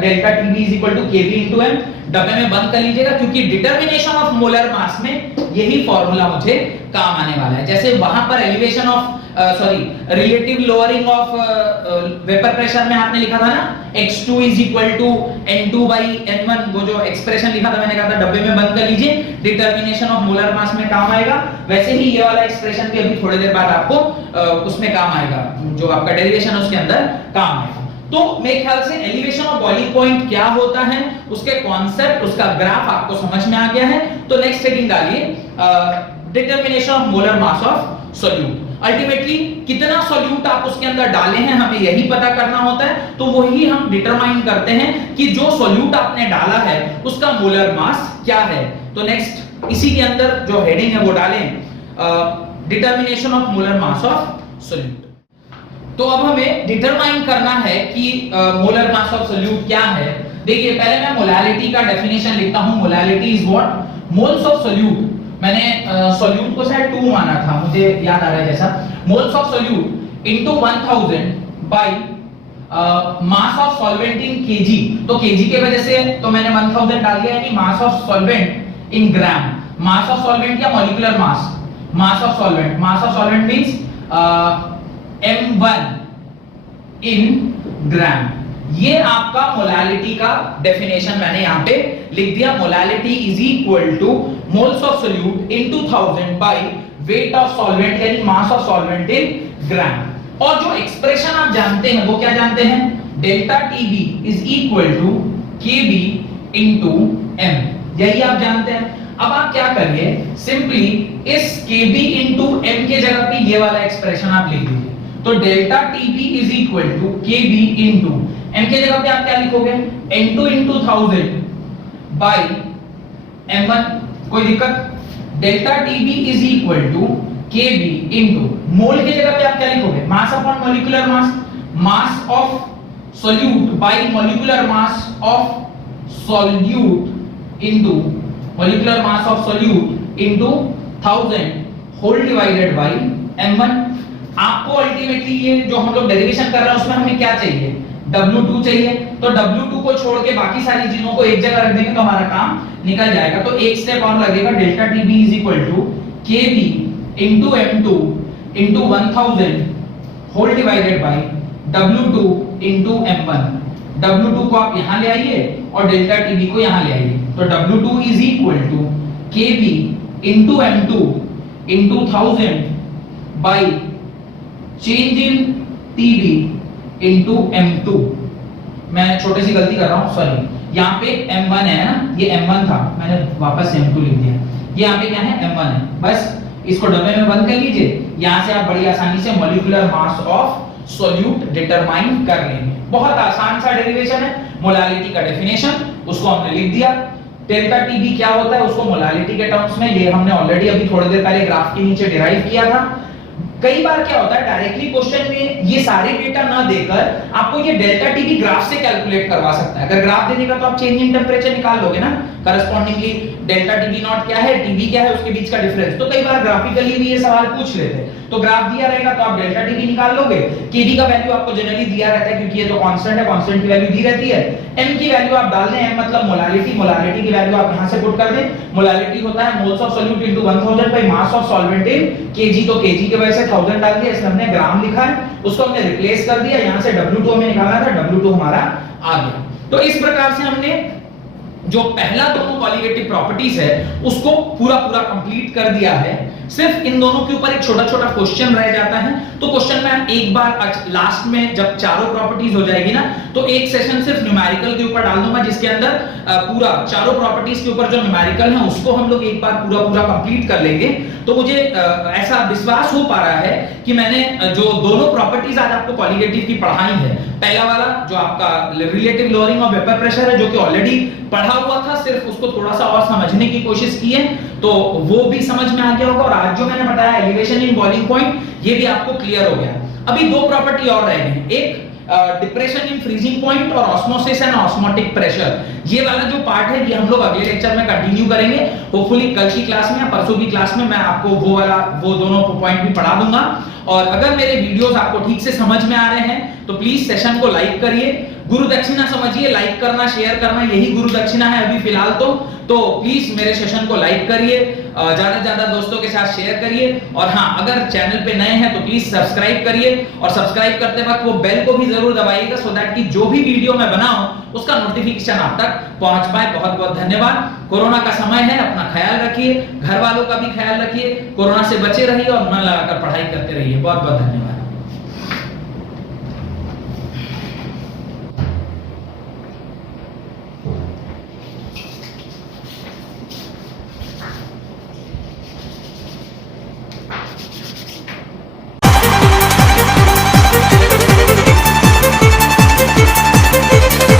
delta TB is equal to KB into M, डब्बे में बंद कर लीजिएगा क्योंकि डिटर्मिनेशन ऑफ मोलर मास में यही फॉर्मूला मुझे काम आने वाला है। जैसे वहां पर elevation of relative lowering of vapour pressure में आपने लिखा था ना x2 is equal to n2 by n1, वो जो एक्सप्रेशन लिखा था मैंने कहा था डब्बे में बंद कर लीजिए, डिटर्मिनेशन ऑफ मोलर मास में काम आएगा। वैसे ही ये वाला एक्सप्रेशन भी अभी थोड़ी देर बाद आपको उसमें काम आएगा, जो आपका डेरिवेशन है उसके अंदर काम आएगा। तो मेरे ख्याल से एलिवेशन ऑफ बॉइलिंग पॉइंट क्या होता है, उसके कॉन्सेप्ट, उसका ग्राफ आपको समझ में आ गया है। तो नेक्स्ट हेडिंग डालिए determination of molar mass of solute. Ultimately कितना सॉल्यूट आप उसके अंदर डाले हैं हमें यही पता करना होता है, तो वही हम डिटरमाइन करते हैं कि जो सॉल्यूट आपने डाला है उसका मोलर मास क्या है। तो नेक्स्ट इसी के अंदर जो हेडिंग है वो डालें determination of molar mass of solute. तो अब हमें डिटरमाइन करना है कि मोलर मास ऑफ सॉल्यूट क्या है। देखिए पहले मैं मोलालिटी का डेफिनेशन लिखता हूं। Molality is what? Moles of solute. मैंने सॉल्यूट को शायद 2 माना था, मुझे याद आ रहा है जैसा। Moles of solute into 1000 by mass of solvent in KG. तो केजी के वजह से तो मैंने 1000 डाल दिया, यानी mass of solvent in gram. Mass of solvent या molecular mass? Mass of solvent. Mass of solvent means m1 in gram. ये आपका मोलालिटी का डेफिनेशन मैंने यहां पे लिख दिया। Molality is equal two moles of solute into 1000 bye weight of solvent यानी मास ऑफ सॉल्वेंट इन ग्राम। और जो एक्सप्रेशन आप जानते हैं वो क्या जानते हैं? Delta TB is equal to KB into M, यही आप जानते हैं। अब आप क्या करिए, सिंपली इस केबी इनटू एम के जगह पे ये वाला एक्सप्रेशन आप लिख दीजिए। तो delta TB is equal to KB into M के जगह पे आप क्या लिखोगे? n2 into 1000 bye m1। कोई दिक्कत? Delta TB is equal to KB into mole के जगह पे आप क्या लिखोगे? Mass upon molecular mass. Mass of solute by molecular mass of solute into molecular mass of solute into 1000 whole divided by m1। आपको ultimately ये जो हम लोग डेरिवेशन कर रहे हैं उसमें हमें क्या चाहिए? W2 चाहिए। तो W2 को छोड़ के बाकी सारी चीजों को एक जगह रख देंगे तो हमारा काम निकल जाएगा। तो एक स्टेप और लगेगा, delta TB is equal to KB into M2 into 1000 whole divided by W2 into M1। W2 को आप यहां ले आइए और डेल्टा TB को यहां ले आइए। तो W2 is equal to KB into M2 into 1000 by change in TB into M2। मैं छोटी सी गलती कर रहा हूं, सॉरी। यहाँ पे M1 है ना, ये M1 था, मैंने वापस M2 लिख दिया। ये यहाँ पे क्या है? M1 है। बस इसको डब्बे में बंद कर लीजिए। यहाँ से आप बड़ी आसानी से molecular mass of solute determine कर लेंगे। बहुत आसान सा डेरिवेशन है। मोलालिटी का डेफिनेशन उसको हमने लिख दिया। डेल्टा टीबी क्या होता है उसको मोलालिटी के टर्म्स में, ये हमने ऑलरेडी अभी थोड़ी देर पहले ग्राफ के नीचे डिराइव किया था। कई बार क्या होता है डायरेक्टली क्वेश्चन में ये सारे डेटा ना देकर आपको ये डेल्टा टीबी ग्राफ से कैलकुलेट करवा सकता है। अगर ग्राफ दे देगा तो आप चेंज इन टेंपरेचर निकाल लोगे ना, करस्पॉन्डिंगली डेल्टा टीबी नॉट क्या है, टीबी क्या है, उसके बीच का डिफरेंस। तो कई बार ग्राफिकली भी ये सवाल पूछ लेते हैं। तो ग्राफ दिया रहेगा तो आप डेल्टा टीबी निकाल लोगे। केबी का वैल्यू आपको जनरली दिया रहता है क्योंकि ये तो कांस्टेंट है, कांस्टेंट की वैल्यू दी रहती है। एम की वैल्यू आप डाल दें, एम मतलब मोलालिटी, मोलालिटी की वैल्यू आप यहां से पुट कर दें। मोलालिटी होता है moles of solute into 1000 by mass of solvent in KG. तो केजी के वजह से 1000 डाल दिया, इसमें हमने ग्राम लिखा है, उसको हमने रिप्लेस कर दिया। यहां से W2 हमें निकालना था, W2 हमारा आ गया। तो इस प्रकार से हमने जो पहला दोनों कॉलिगेटिव प्रॉपर्टीज है उसको पूरा कंप्लीट कर दिया है। सिर्फ इन दोनों के ऊपर एक छोटा छोटा क्वेश्चन रह जाता है। तो क्वेश्चन में एक बार लास्ट में जब चारों प्रॉपर्टीज हो जाएगी ना तो एक सेशन सिर्फ न्यूमेरिकल के ऊपर डाल दूंगा जिसके अंदर पूरा चारों प्रॉपर्टीज के ऊपर जो न्यूमेरिकल है उसको हम लोग एक बार पूरा कंप्लीट कर लेंगे। तो मुझे ऐसा विश्वास हो पा रहा है कि मैंने जो दोनों प्रॉपर्टीज आज आपको कॉलिगेटिव की पढ़ाई है, पहला वाला जो आपका relative lowering of vapour pressure है जो कि ऑलरेडी पढ़ा हुआ था, सिर्फ उसको थोड़ा सा और समझने की कोशिश की है तो वो भी समझ में आ गया होगा। और आज जो मैंने बताया एलिवेशन इन बॉइलिंग पॉइंट, ये भी आपको क्लियर हो गया। अभी दो प्रॉपर्टी और रह गई, एक डिप्रेशन इन फ्रीजिंग पॉइंट और ऑस्मोसिस एंड ऑस्मोटिक प्रेशर। ये वाला जो पार्ट है ये हम लोग अगले लेक्चर में कंटिन्यू करेंगे। होपफुली कल की क्लास में या परसों की क्लास में मैं आपको वो दोनों पॉइंट भी पढ़ा दूंगा। और अगर मेरे वीडियोस आपको ठीक से समझ में आ रहे हैं तो प्लीज सेशन को लाइक करिए। गुरु दक्षिणा समझिए, लाइक करना, शेयर करना, यही गुरु दक्षिणा है अभी फिलहाल तो प्लीज मेरे सेशन को लाइक करिए, ज्यादा से ज्यादा दोस्तों के साथ शेयर करिए। और हाँ, अगर चैनल पे नए हैं तो प्लीज सब्सक्राइब करिए, और सब्सक्राइब करते वक्त वो बेल को भी जरूर दबाइएगा, सो दैट कि जो भी वीडियो मैं बनाऊं उसका नोटिफिकेशन आप तक पहुंच पाए। बहुत बहुत धन्यवाद। कोरोना का समय है, अपना ख्याल रखिए, घर वालों का भी ख्याल रखिए, कोरोना से बचे रहिए और मन लगाकर पढ़ाई करते रहिए। बहुत बहुत धन्यवाद।